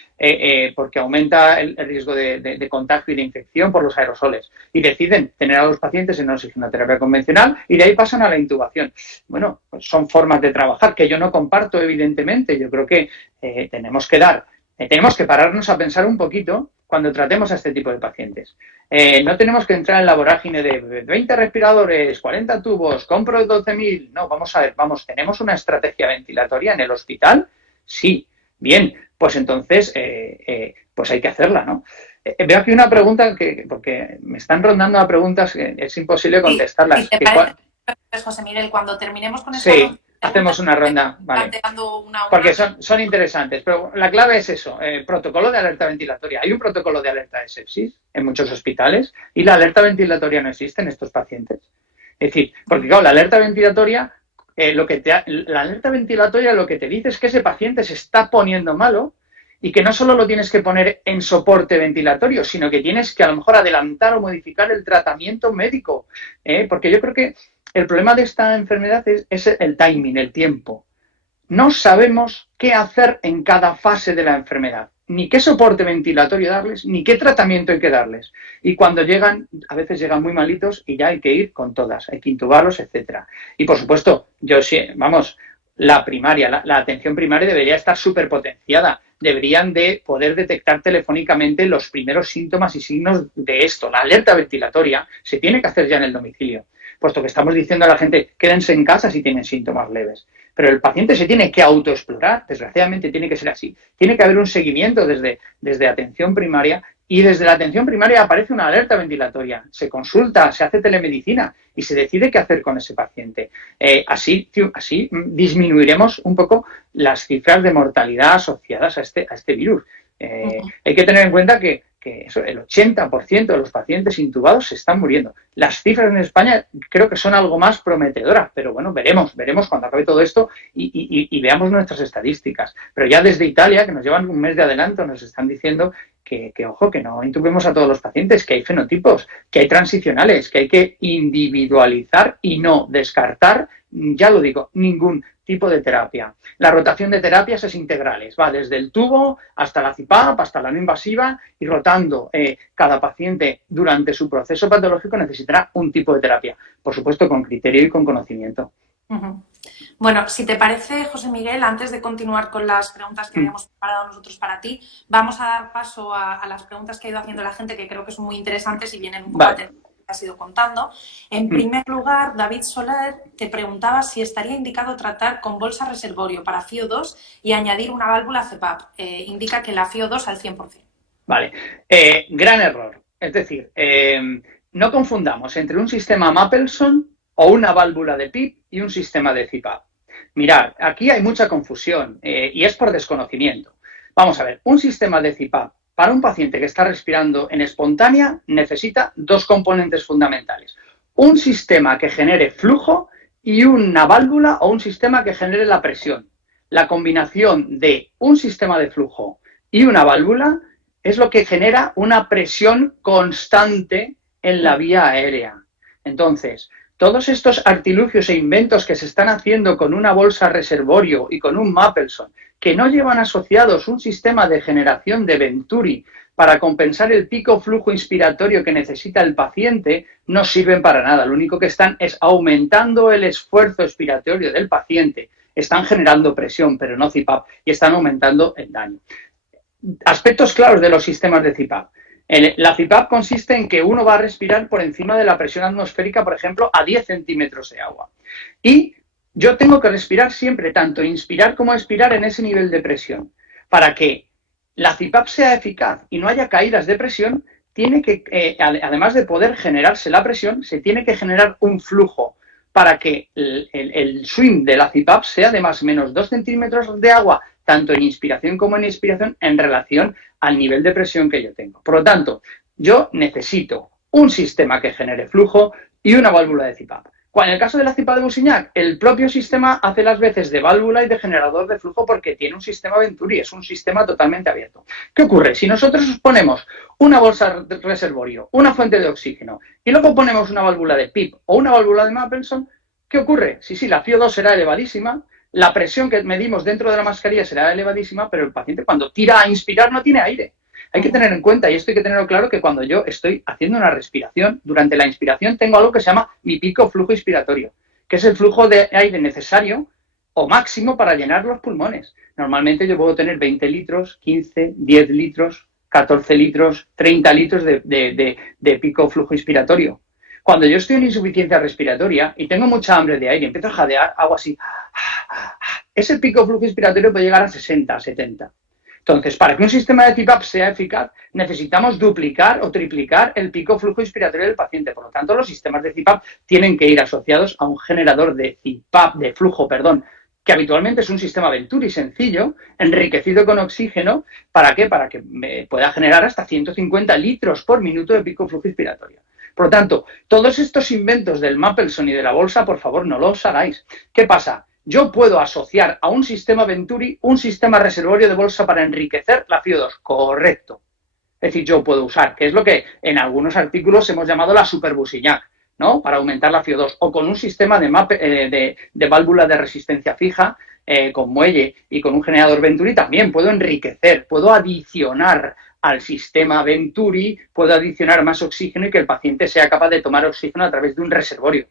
aumenta el riesgo de contagio y de infección por los aerosoles. Y deciden tener a los pacientes en una oxigenoterapia convencional y de ahí pasan a la intubación. Bueno, pues son formas de trabajar que yo no comparto, evidentemente. Yo creo que tenemos que pararnos a pensar un poquito cuando tratemos a este tipo de pacientes. No tenemos que entrar en la vorágine de 20 respiradores, 40 tubos, compro 12.000. No, vamos a ver, ¿tenemos una estrategia ventilatoria en el hospital? Sí. Bien, pues entonces pues hay que hacerla, ¿no? Veo aquí una pregunta porque me están rondando a preguntas que es imposible contestarlas. Sí, ¿te parece, José Miguel, cuando terminemos con esta ronda, hacemos una ronda, vale. Porque son interesantes, pero la clave es eso, protocolo de alerta ventilatoria. Hay un protocolo de alerta de sepsis en muchos hospitales y la alerta ventilatoria no existe en estos pacientes. Es decir, porque claro, la alerta ventilatoria, la alerta ventilatoria lo que te dice es que ese paciente se está poniendo malo y que no solo lo tienes que poner en soporte ventilatorio, sino que tienes que a lo mejor adelantar o modificar el tratamiento médico. Porque yo creo que el problema de esta enfermedad es el timing, el tiempo. No sabemos qué hacer en cada fase de la enfermedad, ni qué soporte ventilatorio darles, ni qué tratamiento hay que darles. Y cuando llegan, a veces llegan muy malitos y ya hay que ir con todas, hay que intubarlos, etcétera. Y por supuesto, la primaria, la atención primaria debería estar súper potenciada. Deberían de poder detectar telefónicamente los primeros síntomas y signos de esto. La alerta ventilatoria se tiene que hacer ya en el domicilio, puesto que estamos diciendo a la gente, quédense en casa si tienen síntomas leves. Pero el paciente se tiene que autoexplorar, desgraciadamente tiene que ser así. Tiene que haber un seguimiento desde atención primaria y desde la atención primaria aparece una alerta ventilatoria. Se consulta, se hace telemedicina y se decide qué hacer con ese paciente. Así disminuiremos un poco las cifras de mortalidad asociadas a este virus. Hay que tener en cuenta que el 80% de los pacientes intubados se están muriendo. Las cifras en España creo que son algo más prometedoras, pero bueno, veremos cuando acabe todo esto y veamos nuestras estadísticas. Pero ya desde Italia, que nos llevan un mes de adelanto, nos están diciendo que ojo, que no intubemos a todos los pacientes, que hay fenotipos, que hay transicionales, que hay que individualizar y no descartar, ya lo digo, ningún tipo de terapia. La rotación de terapias es integrales, va desde el tubo hasta la CPAP, hasta la no invasiva y rotando. Cada paciente durante su proceso patológico necesitará un tipo de terapia, por supuesto con criterio y con conocimiento. Bueno, si te parece, José Miguel, antes de continuar con las preguntas que habíamos preparado nosotros para ti, vamos a dar paso a las preguntas que ha ido haciendo la gente, que creo que son muy interesantes y vienen un poco a lo que has ido contando. En primer lugar, David Soler te preguntaba si estaría indicado tratar con bolsa reservorio para FiO2 y añadir una válvula CPAP. Indica que la FiO2 al 100%. Vale. Gran error. Es decir, no confundamos entre un sistema Mapleson o una válvula de PIP y un sistema de CPAP. Mirad, aquí hay mucha confusión y es por desconocimiento. Vamos a ver, un sistema de CPAP para un paciente que está respirando en espontánea necesita dos componentes fundamentales. Un sistema que genere flujo y una válvula o un sistema que genere la presión. La combinación de un sistema de flujo y una válvula es lo que genera una presión constante en la vía aérea. Entonces, todos estos artilugios e inventos que se están haciendo con una bolsa reservorio y con un Mapleson, que no llevan asociados un sistema de generación de Venturi para compensar el pico flujo inspiratorio que necesita el paciente, no sirven para nada. Lo único que están es aumentando el esfuerzo expiratorio del paciente. Están generando presión, pero no CPAP, y están aumentando el daño. Aspectos claros de los sistemas de CPAP. La CPAP consiste en que uno va a respirar por encima de la presión atmosférica, por ejemplo, a 10 centímetros de agua. Y yo tengo que respirar siempre, tanto inspirar como expirar en ese nivel de presión. Para que la CPAP sea eficaz y no haya caídas de presión, tiene que, además de poder generarse la presión, se tiene que generar un flujo para que el swing de la CPAP sea de más o menos 2 centímetros de agua, tanto en inspiración como en expiración, en relación al nivel de presión que yo tengo. Por lo tanto, yo necesito un sistema que genere flujo y una válvula de CPAP. En el caso de la CPAP de Bousignac, el propio sistema hace las veces de válvula y de generador de flujo porque tiene un sistema Venturi, es un sistema totalmente abierto. ¿Qué ocurre? Si nosotros ponemos una bolsa de reservorio, una fuente de oxígeno y luego ponemos una válvula de PIP o una válvula de Mapleson, ¿qué ocurre? Sí, la FiO2 será elevadísima, la presión que medimos dentro de la mascarilla será elevadísima, pero el paciente cuando tira a inspirar no tiene aire. Hay que tener en cuenta, y esto hay que tenerlo claro, que cuando yo estoy haciendo una respiración, durante la inspiración tengo algo que se llama mi pico flujo inspiratorio, que es el flujo de aire necesario o máximo para llenar los pulmones. Normalmente yo puedo tener 20 litros, 15, 10 litros, 14 litros, 30 litros de pico flujo inspiratorio. Cuando yo estoy en insuficiencia respiratoria y tengo mucha hambre de aire, empiezo a jadear, hago así, ese pico flujo inspiratorio puede llegar a 60, a 70. Entonces, para que un sistema de CPAP sea eficaz, necesitamos duplicar o triplicar el pico flujo inspiratorio del paciente. Por lo tanto, los sistemas de CPAP tienen que ir asociados a un generador de CPAP, de flujo, que habitualmente es un sistema Venturi sencillo, enriquecido con oxígeno. ¿Para qué? Para que me pueda generar hasta 150 litros por minuto de pico flujo inspiratorio. Por lo tanto, todos estos inventos del Mapleson y de la bolsa, por favor, no los hagáis. ¿Qué pasa? Yo puedo asociar a un sistema Venturi un sistema reservorio de bolsa para enriquecer la FiO2. Correcto. Es decir, yo puedo usar, que es lo que en algunos artículos hemos llamado la Super Bousignac, ¿no? Para aumentar la FiO2. O con un sistema de válvula de resistencia fija, con muelle y con un generador Venturi también puedo enriquecer, puedo adicionar al sistema Venturi, puedo adicionar más oxígeno y que el paciente sea capaz de tomar oxígeno a través de un reservorio.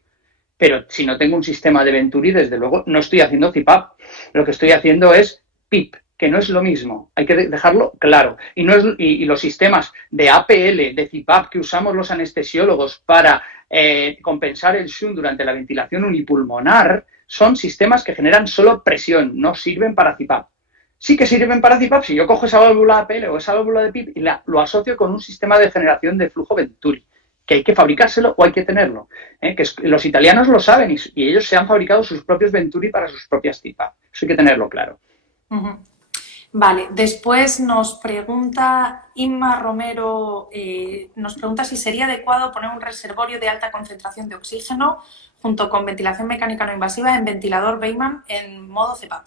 Pero si no tengo un sistema de Venturi, desde luego no estoy haciendo CPAP. Lo que estoy haciendo es PIP, que no es lo mismo. Hay que dejarlo claro. Y los sistemas de APL, de CPAP que usamos los anestesiólogos para compensar el shunt durante la ventilación unipulmonar son sistemas que generan solo presión, no sirven para CPAP. Sí que sirven para CPAP si yo cojo esa válvula APL o esa válvula de PIP y lo asocio con un sistema de generación de flujo Venturi, que hay que fabricárselo o hay que tenerlo. Los italianos lo saben y ellos se han fabricado sus propios Venturi para sus propias CPAP. Eso hay que tenerlo claro. Vale, después nos pregunta Inma Romero, nos pregunta si sería adecuado poner un reservorio de alta concentración de oxígeno junto con ventilación mecánica no invasiva en ventilador Weymann en modo CPAP.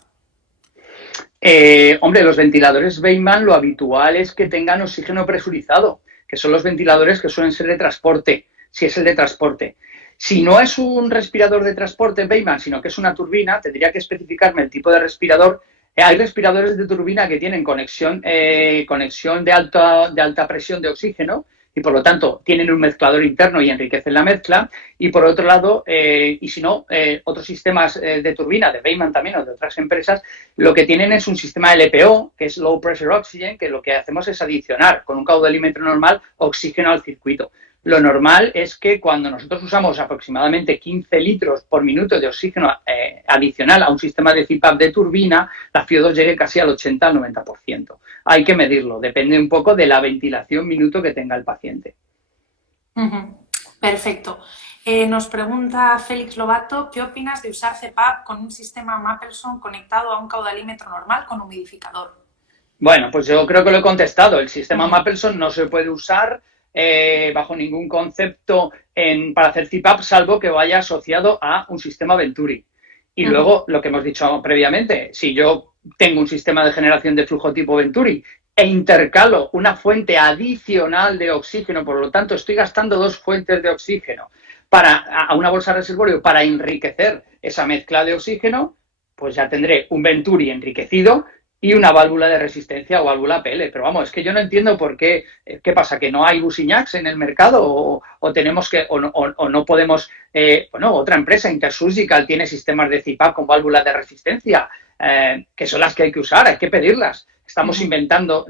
Hombre, los ventiladores Weymann lo habitual es que tengan oxígeno presurizado, que son los ventiladores que suelen ser de transporte, si es el de transporte. Si no es un respirador de transporte Weymann, sino que es una turbina, tendría que especificarme el tipo de respirador. Hay respiradores de turbina que tienen conexión de alta presión de oxígeno y, por lo tanto, tienen un mezclador interno y enriquecen la mezcla. Y, por otro lado, y si no, otros sistemas de turbina, de Weymann también o de otras empresas, lo que tienen es un sistema LPO, que es Low Pressure Oxygen, que lo que hacemos es adicionar con un caudalímetro normal oxígeno al circuito. Lo normal es que cuando nosotros usamos aproximadamente 15 litros por minuto de oxígeno adicional a un sistema de CPAP de turbina, la FiO2 llegue casi al 80 al 90%. Hay que medirlo, depende un poco de la ventilación minuto que tenga el paciente. Perfecto. Nos pregunta Félix Lobato, ¿qué opinas de usar CPAP con un sistema Mapleson conectado a un caudalímetro normal con humidificador? Bueno, pues yo creo que lo he contestado. El sistema Mapleson no se puede usar bajo ningún concepto para hacer CPAP, salvo que vaya asociado a un sistema Venturi. Y luego, lo que hemos dicho previamente, si yo tengo un sistema de generación de flujo tipo Venturi e intercalo una fuente adicional de oxígeno, por lo tanto estoy gastando dos fuentes de oxígeno a una bolsa reservorio para enriquecer esa mezcla de oxígeno, pues ya tendré un Venturi enriquecido y una válvula de resistencia o válvula APL. Pero vamos, es que yo no entiendo por qué pasa, que no hay Bousignacs en el mercado o tenemos que, o no podemos, otra empresa, Intersurgical, tiene sistemas de CPAP con válvula de resistencia, que son las que hay que usar, hay que pedirlas. Estamos inventando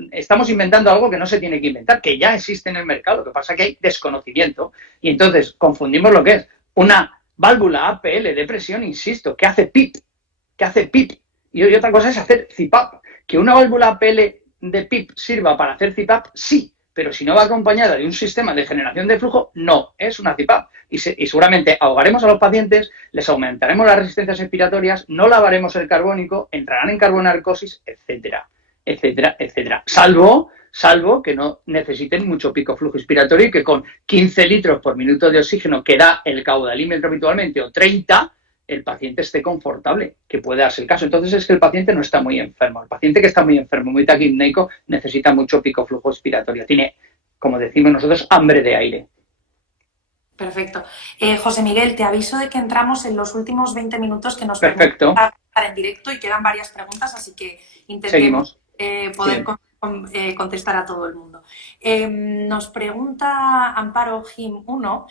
algo que no se tiene que inventar, que ya existe en el mercado. Lo que pasa es que hay desconocimiento y entonces confundimos lo que es una válvula APL de presión, insisto, que hace PIP, y otra cosa es hacer CPAP. ¿Que una válvula APL de PIP sirva para hacer CPAP? Sí, pero si no va acompañada de un sistema de generación de flujo, no es una CPAP. Y seguramente ahogaremos a los pacientes, les aumentaremos las resistencias respiratorias, no lavaremos el carbónico, entrarán en carbonarcosis, etcétera, etcétera, etcétera. Salvo salvo que no necesiten mucho pico flujo inspiratorio y que con 15 litros por minuto de oxígeno que da el caudalímetro habitualmente o 30, el paciente esté confortable, que puede darse el caso. Entonces es que el paciente no está muy enfermo. El paciente que está muy enfermo, muy taquipneico, necesita mucho pico flujo inspiratorio. Tiene, como decimos nosotros, hambre de aire. Perfecto. José Miguel, te aviso de que entramos en los últimos 20 minutos que nos Perfecto. permiten estar en directo y quedan varias preguntas, así que intentemos poder contestar a todo el mundo. Nos pregunta Amparo Jim 1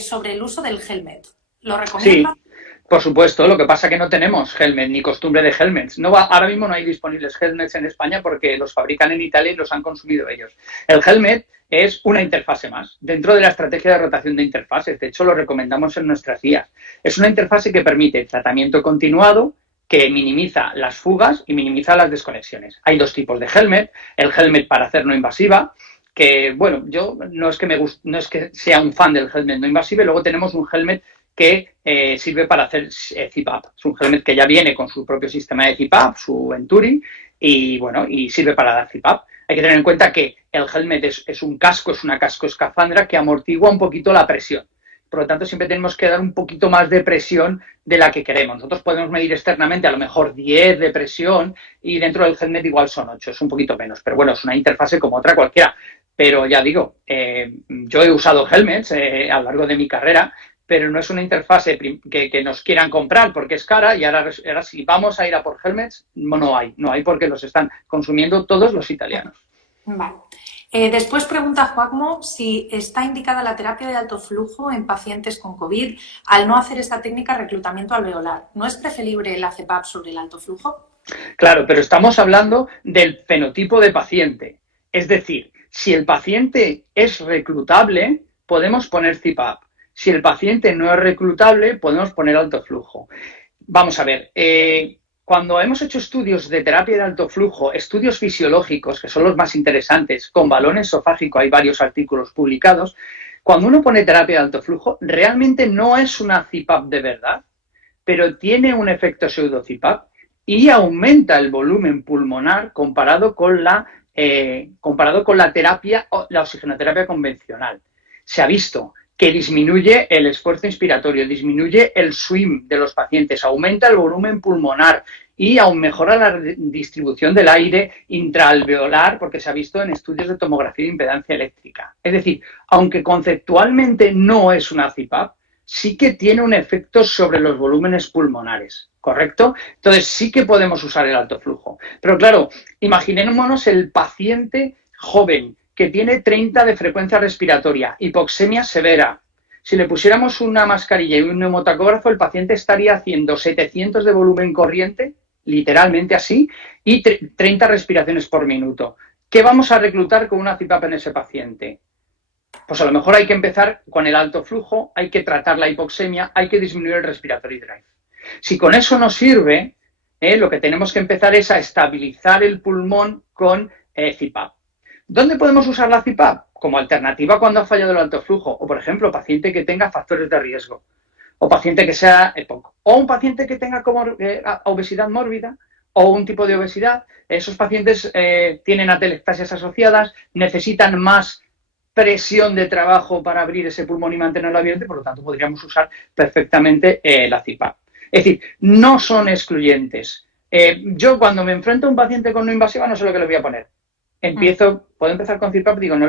sobre el uso del helmet. ¿Lo recomiendas? Sí. Por supuesto, lo que pasa es que no tenemos helmet ni costumbre de helmets. Ahora mismo no hay disponibles helmets en España porque los fabrican en Italia y los han consumido ellos. El helmet es una interfase más dentro de la estrategia de rotación de interfaces. De hecho, lo recomendamos en nuestras guías. Es una interfase que permite tratamiento continuado, que minimiza las fugas y minimiza las desconexiones. Hay dos tipos de helmet. El helmet para hacer no invasiva, que, bueno, yo no es que sea un fan del helmet no invasivo, y luego tenemos un helmet que sirve para hacer CPAP. Es un helmet que ya viene con su propio sistema de CPAP, su Venturi, y bueno, y sirve para dar CPAP. Hay que tener en cuenta que el helmet es un casco, es una casco escafandra que amortigua un poquito la presión. Por lo tanto, siempre tenemos que dar un poquito más de presión de la que queremos. Nosotros podemos medir externamente a lo mejor 10 de presión y dentro del helmet igual son 8, es un poquito menos. Pero bueno, es una interfase como otra cualquiera. Pero ya digo, yo he usado helmets a lo largo de mi carrera, pero no es una interfase que nos quieran comprar porque es cara, y ahora si vamos a ir a por helmets, no hay porque los están consumiendo todos los italianos. Vale. Después pregunta Joaquimo si está indicada la terapia de alto flujo en pacientes con COVID al no hacer esta técnica reclutamiento alveolar. ¿No es preferible la CPAP sobre el alto flujo? Claro, pero estamos hablando del fenotipo de paciente. Es decir, si el paciente es reclutable, podemos poner CPAP. Si el paciente no es reclutable, podemos poner alto flujo. Vamos a ver, cuando hemos hecho estudios de terapia de alto flujo, estudios fisiológicos, que son los más interesantes, con balón esofágico, hay varios artículos publicados, cuando uno pone terapia de alto flujo, realmente no es una CPAP de verdad, pero tiene un efecto pseudo CPAP y aumenta el volumen pulmonar comparado con la terapia, la oxigenoterapia convencional. Se ha visto que disminuye el esfuerzo inspiratorio, disminuye el swim de los pacientes, aumenta el volumen pulmonar y aún mejora la distribución del aire intraalveolar, porque se ha visto en estudios de tomografía de impedancia eléctrica. Es decir, aunque conceptualmente no es una CPAP, sí que tiene un efecto sobre los volúmenes pulmonares, ¿correcto? Entonces sí que podemos usar el alto flujo. Pero claro, imaginémonos el paciente joven que tiene 30 de frecuencia respiratoria, hipoxemia severa. Si le pusiéramos una mascarilla y un neumotacógrafo, el paciente estaría haciendo 700 de volumen corriente, literalmente así, y 30 respiraciones por minuto. ¿Qué vamos a reclutar con una CPAP en ese paciente? Pues a lo mejor hay que empezar con el alto flujo, hay que tratar la hipoxemia, hay que disminuir el respiratory drive. Si con eso no sirve, lo que tenemos que empezar es a estabilizar el pulmón con CPAP. ¿Dónde podemos usar la CPAP? Como alternativa cuando ha fallado el alto flujo, o por ejemplo, paciente que tenga factores de riesgo, o paciente que sea EPOC, o un paciente que tenga obesidad mórbida, o un tipo de obesidad. Esos pacientes tienen atelectasias asociadas, necesitan más presión de trabajo para abrir ese pulmón y mantenerlo abierto, y por lo tanto podríamos usar perfectamente la CPAP. Es decir, no son excluyentes. Yo cuando me enfrento a un paciente con no invasiva no sé lo que le voy a poner. Puedo empezar con CPAP, digo, no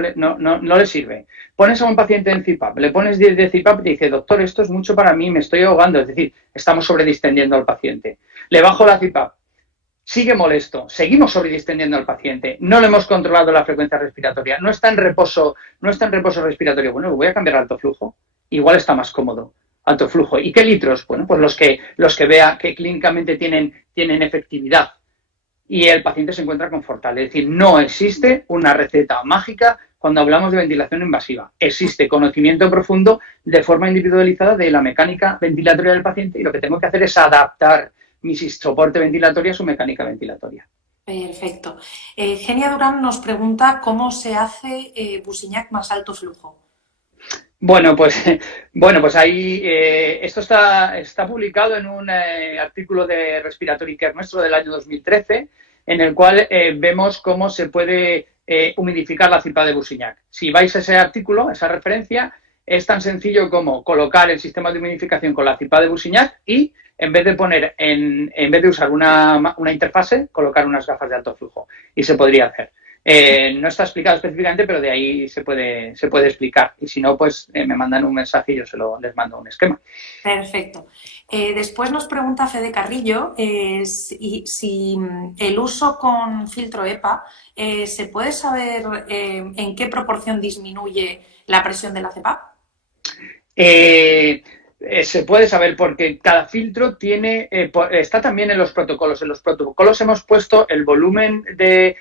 le sirve. Pones a un paciente en CPAP, le pones 10 de CPAP y te dice, doctor, esto es mucho para mí, me estoy ahogando. Es decir, estamos sobredistendiendo al paciente. Le bajo la CPAP, sigue molesto, seguimos sobredistendiendo al paciente, no le hemos controlado la frecuencia respiratoria, no está en reposo respiratorio. Bueno, voy a cambiar a alto flujo, igual está más cómodo. Alto flujo. ¿Y qué litros? Bueno, pues los que vea que clínicamente tienen efectividad. Y el paciente se encuentra confortable. Es decir, no existe una receta mágica cuando hablamos de ventilación invasiva. Existe conocimiento profundo de forma individualizada de la mecánica ventilatoria del paciente, y lo que tengo que hacer es adaptar mi soporte ventilatorio a su mecánica ventilatoria. Perfecto. Genia Durán nos pregunta cómo se hace Busignac más alto flujo. Bueno, pues ahí esto está publicado en un artículo de Respiratory Care nuestro del año 2013, en el cual vemos cómo se puede humidificar la cipa de Bousignac. Si vais a ese artículo, esa referencia, es tan sencillo como colocar el sistema de humidificación con la cipa de Bousignac y en vez de usar una interfase, colocar unas gafas de alto flujo. Y se podría hacer. No está explicado específicamente, pero de ahí se puede explicar. Y si no, pues me mandan un mensaje y yo les mando un esquema. Perfecto. Después nos pregunta Fede Carrillo si el uso con filtro EPA, ¿se puede saber en qué proporción disminuye la presión de la CPAP? Se puede saber porque cada filtro está también en los protocolos. En los protocolos hemos puesto el volumen de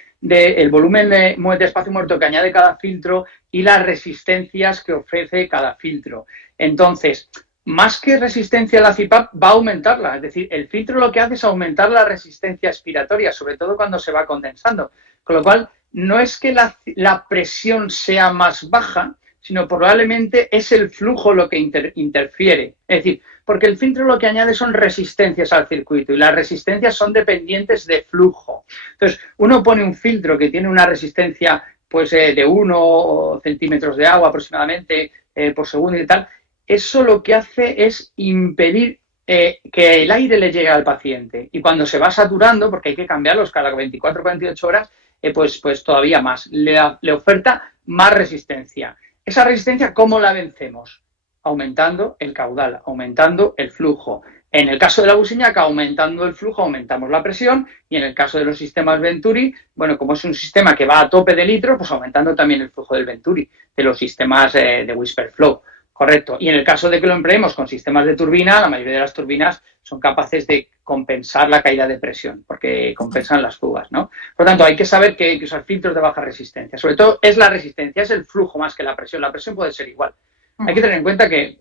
espacio muerto que añade cada filtro y las resistencias que ofrece cada filtro. Entonces, más que resistencia a la CPAP, va a aumentarla. Es decir, el filtro lo que hace es aumentar la resistencia expiratoria, sobre todo cuando se va condensando. Con lo cual, no es que la presión sea más baja, sino probablemente es el flujo lo que interfiere. Es decir, porque el filtro lo que añade son resistencias al circuito y las resistencias son dependientes de flujo. Entonces, uno pone un filtro que tiene una resistencia pues, de 1 centímetros de agua aproximadamente por segundo y tal. Eso lo que hace es impedir que el aire le llegue al paciente. Y cuando se va saturando, porque hay que cambiarlos cada 24 o 48 horas, pues todavía más. Le oferta más resistencia. Esa resistencia, ¿cómo la vencemos? Aumentando el caudal, aumentando el flujo. En el caso de la Bousignac, aumentando el flujo, aumentamos la presión. Y en el caso de los sistemas Venturi, bueno, como es un sistema que va a tope de litro, pues aumentando también el flujo del Venturi, de los sistemas de Whisper Flow. Correcto. Y en el caso de que lo empleemos con sistemas de turbina, la mayoría de las turbinas son capaces de compensar la caída de presión, porque compensan las fugas, ¿no? Por lo tanto, hay que saber que hay que usar filtros de baja resistencia. Sobre todo es la resistencia, es el flujo más que la presión. La presión puede ser igual. Hay que tener en cuenta que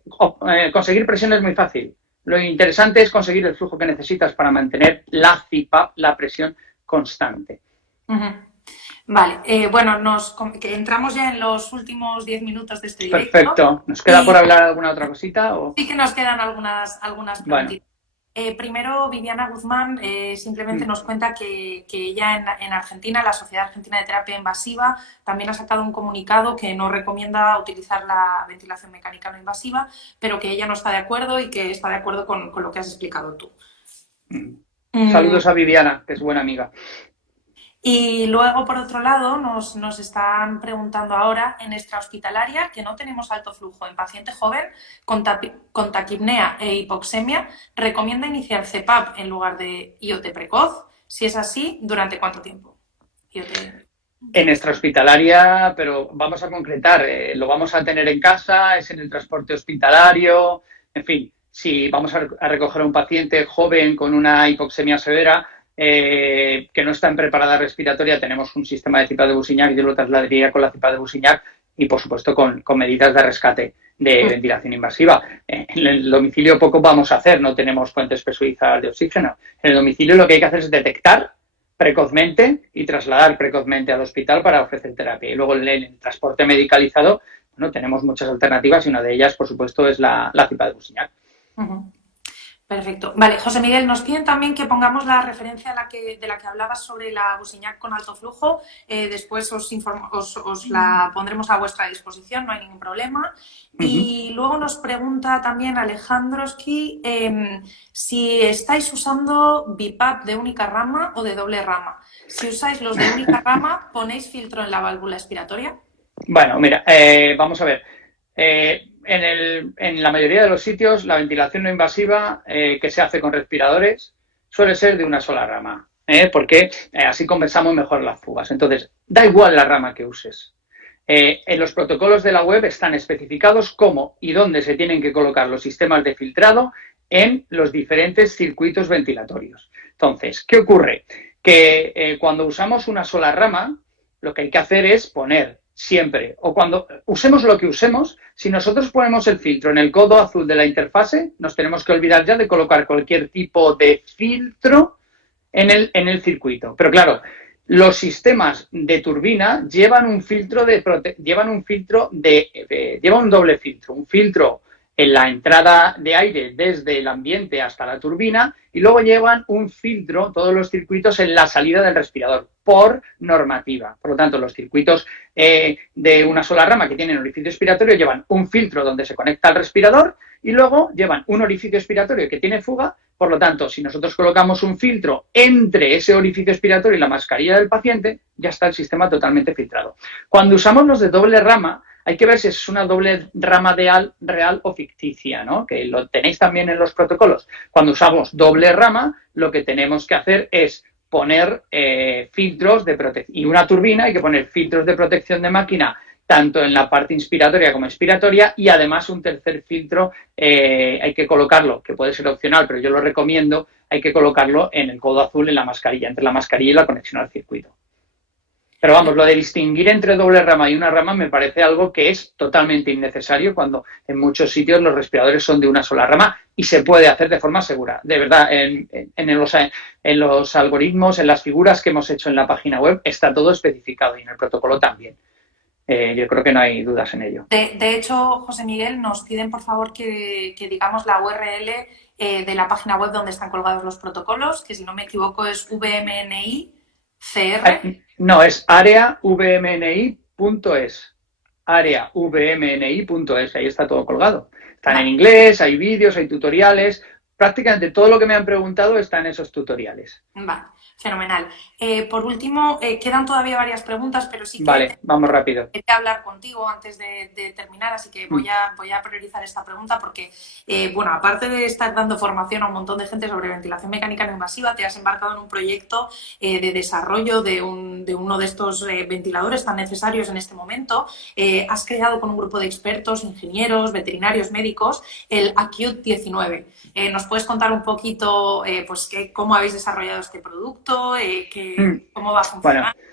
conseguir presión es muy fácil. Lo interesante es conseguir el flujo que necesitas para mantener la CPAP, la presión constante. Vale, bueno, que entramos ya en los últimos 10 minutos de este directo. Perfecto. ¿Nos queda por hablar alguna otra cosita? ¿O? Sí que nos quedan algunas preguntitas. Bueno. Primero, Viviana Guzmán simplemente nos cuenta que ella en Argentina, la Sociedad Argentina de Terapia Invasiva, también ha sacado un comunicado que no recomienda utilizar la ventilación mecánica no invasiva, pero que ella no está de acuerdo y que está de acuerdo con lo que has explicado tú. Saludos a Viviana, que es buena amiga. Y luego, por otro lado, nos están preguntando ahora, en extrahospitalaria, que no tenemos alto flujo en paciente joven con taquipnea e hipoxemia, ¿recomienda iniciar CPAP en lugar de IOT precoz? Si es así, ¿durante cuánto tiempo? En extrahospitalaria, pero vamos a concretar, lo vamos a tener en casa, es en el transporte hospitalario, en fin, si vamos a recoger a un paciente joven con una hipoxemia severa, que no está en preparada respiratoria, tenemos un sistema de CPAP de Bousignac, yo lo trasladaría con la CPAP de Bousignac y, por supuesto, con medidas de rescate de ventilación invasiva. En el domicilio poco vamos a hacer, no tenemos fuentes presurizadas de oxígeno. En el domicilio lo que hay que hacer es detectar precozmente y trasladar precozmente al hospital para ofrecer terapia. Y luego en el transporte medicalizado, bueno, tenemos muchas alternativas y una de ellas, por supuesto, es la CPAP de Bousignac. Perfecto. Vale, José Miguel, nos piden también que pongamos la referencia de la que hablabas sobre la Bousignac con alto flujo. Después os la pondremos a vuestra disposición, no hay ningún problema. Y luego nos pregunta también Alejandroski si estáis usando BiPAP de única rama o de doble rama. Si usáis los de única rama, ¿ponéis filtro en la válvula expiratoria? Bueno, mira, vamos a ver. En la mayoría de los sitios, la ventilación no invasiva que se hace con respiradores suele ser de una sola rama, porque así compensamos mejor las fugas. Entonces, da igual la rama que uses. En los protocolos de la web están especificados cómo y dónde se tienen que colocar los sistemas de filtrado en los diferentes circuitos ventilatorios. Entonces, ¿qué ocurre? Que cuando usamos una sola rama, lo que hay que hacer es poner siempre, o cuando usemos lo que usemos, si nosotros ponemos el filtro en el codo azul de la interfase, nos tenemos que olvidar ya de colocar cualquier tipo de filtro en el circuito. Pero claro, los sistemas de turbina llevan un doble filtro, un filtro en la entrada de aire desde el ambiente hasta la turbina y luego llevan un filtro, todos los circuitos, en la salida del respirador, por normativa. Por lo tanto, los circuitos de una sola rama que tienen orificio expiratorio llevan un filtro donde se conecta al respirador y luego llevan un orificio expiratorio que tiene fuga. Por lo tanto, si nosotros colocamos un filtro entre ese orificio expiratorio y la mascarilla del paciente, ya está el sistema totalmente filtrado. Cuando usamos los de doble rama, hay que ver si es una doble rama real o ficticia, ¿no? Que lo tenéis también en los protocolos. Cuando usamos doble rama, lo que tenemos que hacer es poner filtros de protección. Y una turbina, hay que poner filtros de protección de máquina tanto en la parte inspiratoria como expiratoria, y además un tercer filtro hay que colocarlo, que puede ser opcional, pero yo lo recomiendo, hay que colocarlo en el codo azul, en la mascarilla, entre la mascarilla y la conexión al circuito. Pero vamos, lo de distinguir entre doble rama y una rama me parece algo que es totalmente innecesario cuando en muchos sitios los respiradores son de una sola rama y se puede hacer de forma segura. De verdad, en los algoritmos, en las figuras que hemos hecho en la página web, está todo especificado y en el protocolo también. Yo creo que no hay dudas en ello. De hecho, José Miguel, nos piden por favor que digamos la URL de la página web donde están colgados los protocolos, que si no me equivoco es VMNI CR. No, es areavmni.es. Areavmni.es, ahí está todo colgado. Están en inglés, hay vídeos, hay tutoriales. Prácticamente todo lo que me han preguntado está en esos tutoriales. Vale, fenomenal. Por último, quedan todavía varias preguntas, pero sí que... Vale, vamos rápido. Quería hablar contigo antes de terminar, así que voy a priorizar esta pregunta porque, bueno, aparte de estar dando formación a un montón de gente sobre ventilación mecánica no invasiva, te has embarcado en un proyecto de desarrollo de uno de estos ventiladores tan necesarios en este momento. Has creado con un grupo de expertos, ingenieros, veterinarios, médicos, el Acute 19. ¿Nos puedes contar un poquito pues cómo habéis desarrollado este producto, cómo va a funcionar? Bueno,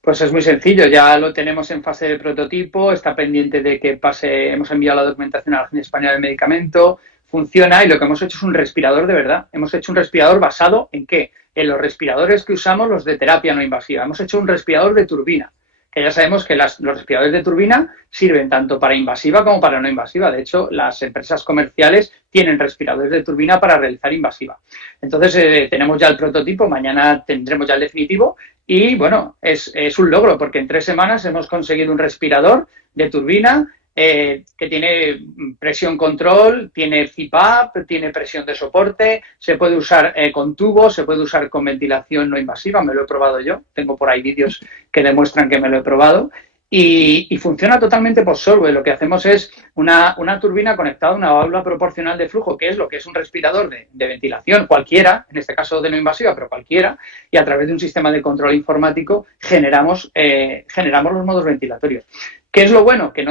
pues es muy sencillo, ya lo tenemos en fase de prototipo, está pendiente de que pase, hemos enviado la documentación a la Agencia Española del Medicamento, funciona y lo que hemos hecho es un respirador de verdad. Hemos hecho un respirador basado ¿en qué? En los respiradores que usamos, los de terapia no invasiva. Hemos hecho un respirador de turbina, que ya sabemos que los respiradores de turbina sirven tanto para invasiva como para no invasiva. De hecho, las empresas comerciales tienen respiradores de turbina para realizar invasiva. Entonces, tenemos ya el prototipo, mañana tendremos ya el definitivo y, bueno, es un logro porque en 3 semanas hemos conseguido un respirador de turbina que tiene presión control, tiene CPAP, tiene presión de soporte, se puede usar con tubos, se puede usar con ventilación no invasiva, me lo he probado yo, tengo por ahí vídeos que demuestran que me lo he probado y funciona totalmente por software. Lo que hacemos es una turbina conectada a una válvula proporcional de flujo, que es lo que es un respirador de ventilación cualquiera, en este caso de no invasiva, pero cualquiera, y a través de un sistema de control informático generamos los modos ventilatorios. ¿Qué es lo bueno? Que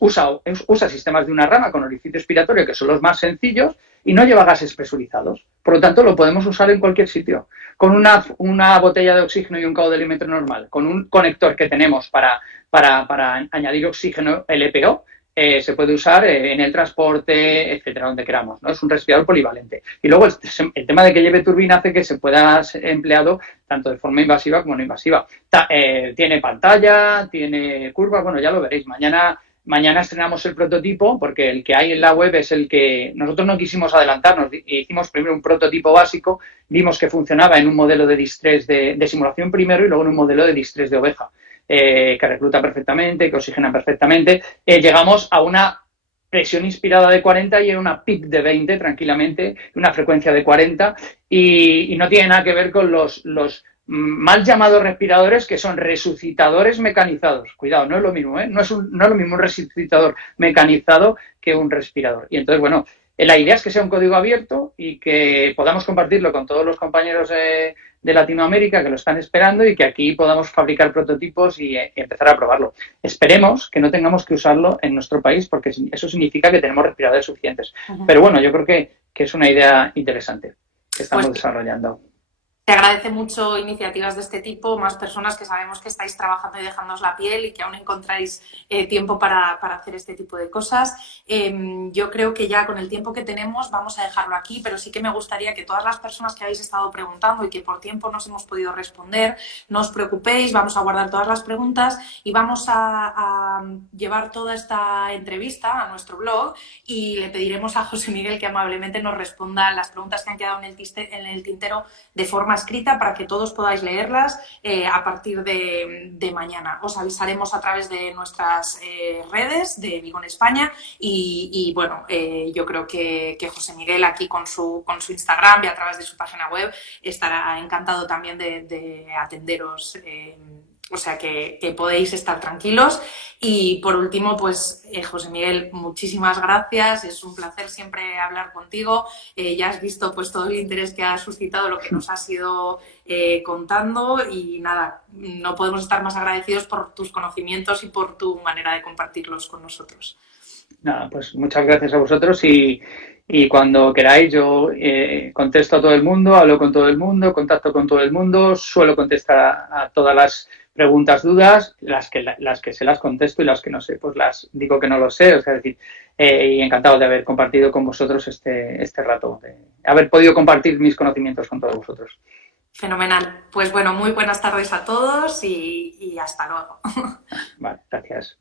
usa sistemas de una rama con orificio expiratorio, que son los más sencillos, y no lleva gases presurizados. Por lo tanto, lo podemos usar en cualquier sitio. Con una botella de oxígeno y un caudalímetro normal, con un conector que tenemos para añadir oxígeno, el EPO, se puede usar en el transporte, etcétera, donde queramos, ¿no? Es un respirador polivalente. Y luego el tema de que lleve turbina hace que se pueda ser empleado tanto de forma invasiva como no invasiva. Tiene pantalla, tiene curvas, bueno, ya lo veréis. Mañana estrenamos el prototipo porque el que hay en la web es el que nosotros no quisimos adelantarnos. Hicimos primero un prototipo básico, vimos que funcionaba en un modelo de distrés de simulación primero y luego en un modelo de distrés de oveja. Que recluta perfectamente, que oxigena perfectamente. Llegamos a una presión inspirada de 40 y en una PIC de 20 tranquilamente, una frecuencia de 40 y no tiene nada que ver con los mal llamados respiradores que son resucitadores mecanizados. Cuidado, no es lo mismo, ¿eh? No es lo mismo un resucitador mecanizado que un respirador. Y entonces, bueno, la idea es que sea un código abierto y que podamos compartirlo con todos los compañeros de Latinoamérica que lo están esperando y que aquí podamos fabricar prototipos y empezar a probarlo. Esperemos que no tengamos que usarlo en nuestro país porque eso significa que tenemos respiradores suficientes. Pero bueno, yo creo que es una idea interesante que estamos desarrollando. Te agradece mucho iniciativas de este tipo, más personas que sabemos que estáis trabajando y dejándoos la piel y que aún encontráis tiempo para hacer este tipo de cosas. Yo creo que ya con el tiempo que tenemos vamos a dejarlo aquí, pero sí que me gustaría que todas las personas que habéis estado preguntando y que por tiempo no os hemos podido responder, no os preocupéis, vamos a guardar todas las preguntas y vamos a llevar toda esta entrevista a nuestro blog y le pediremos a José Miguel que amablemente nos responda las preguntas que han quedado en el tintero de forma escrita para que todos podáis leerlas a partir de mañana. Os avisaremos a través de nuestras redes de Vigón España y bueno, yo creo que José Miguel aquí con su Instagram y a través de su página web estará encantado también de atenderos. O sea que podéis estar tranquilos. Y por último, pues José Miguel, muchísimas gracias. Es un placer siempre hablar contigo. Ya has visto pues todo el interés que ha suscitado lo que nos has ido contando y nada, no podemos estar más agradecidos por tus conocimientos y por tu manera de compartirlos con nosotros. Nada, pues muchas gracias a vosotros y cuando queráis yo contesto a todo el mundo, hablo con todo el mundo, contacto con todo el mundo, suelo contestar a todas las preguntas, dudas, las que se las contesto y las que no sé, pues las digo que no lo sé, o sea, es decir, y encantado de haber compartido con vosotros este rato, de haber podido compartir mis conocimientos con todos vosotros. Fenomenal. Pues bueno, muy buenas tardes a todos y hasta luego. Vale, gracias.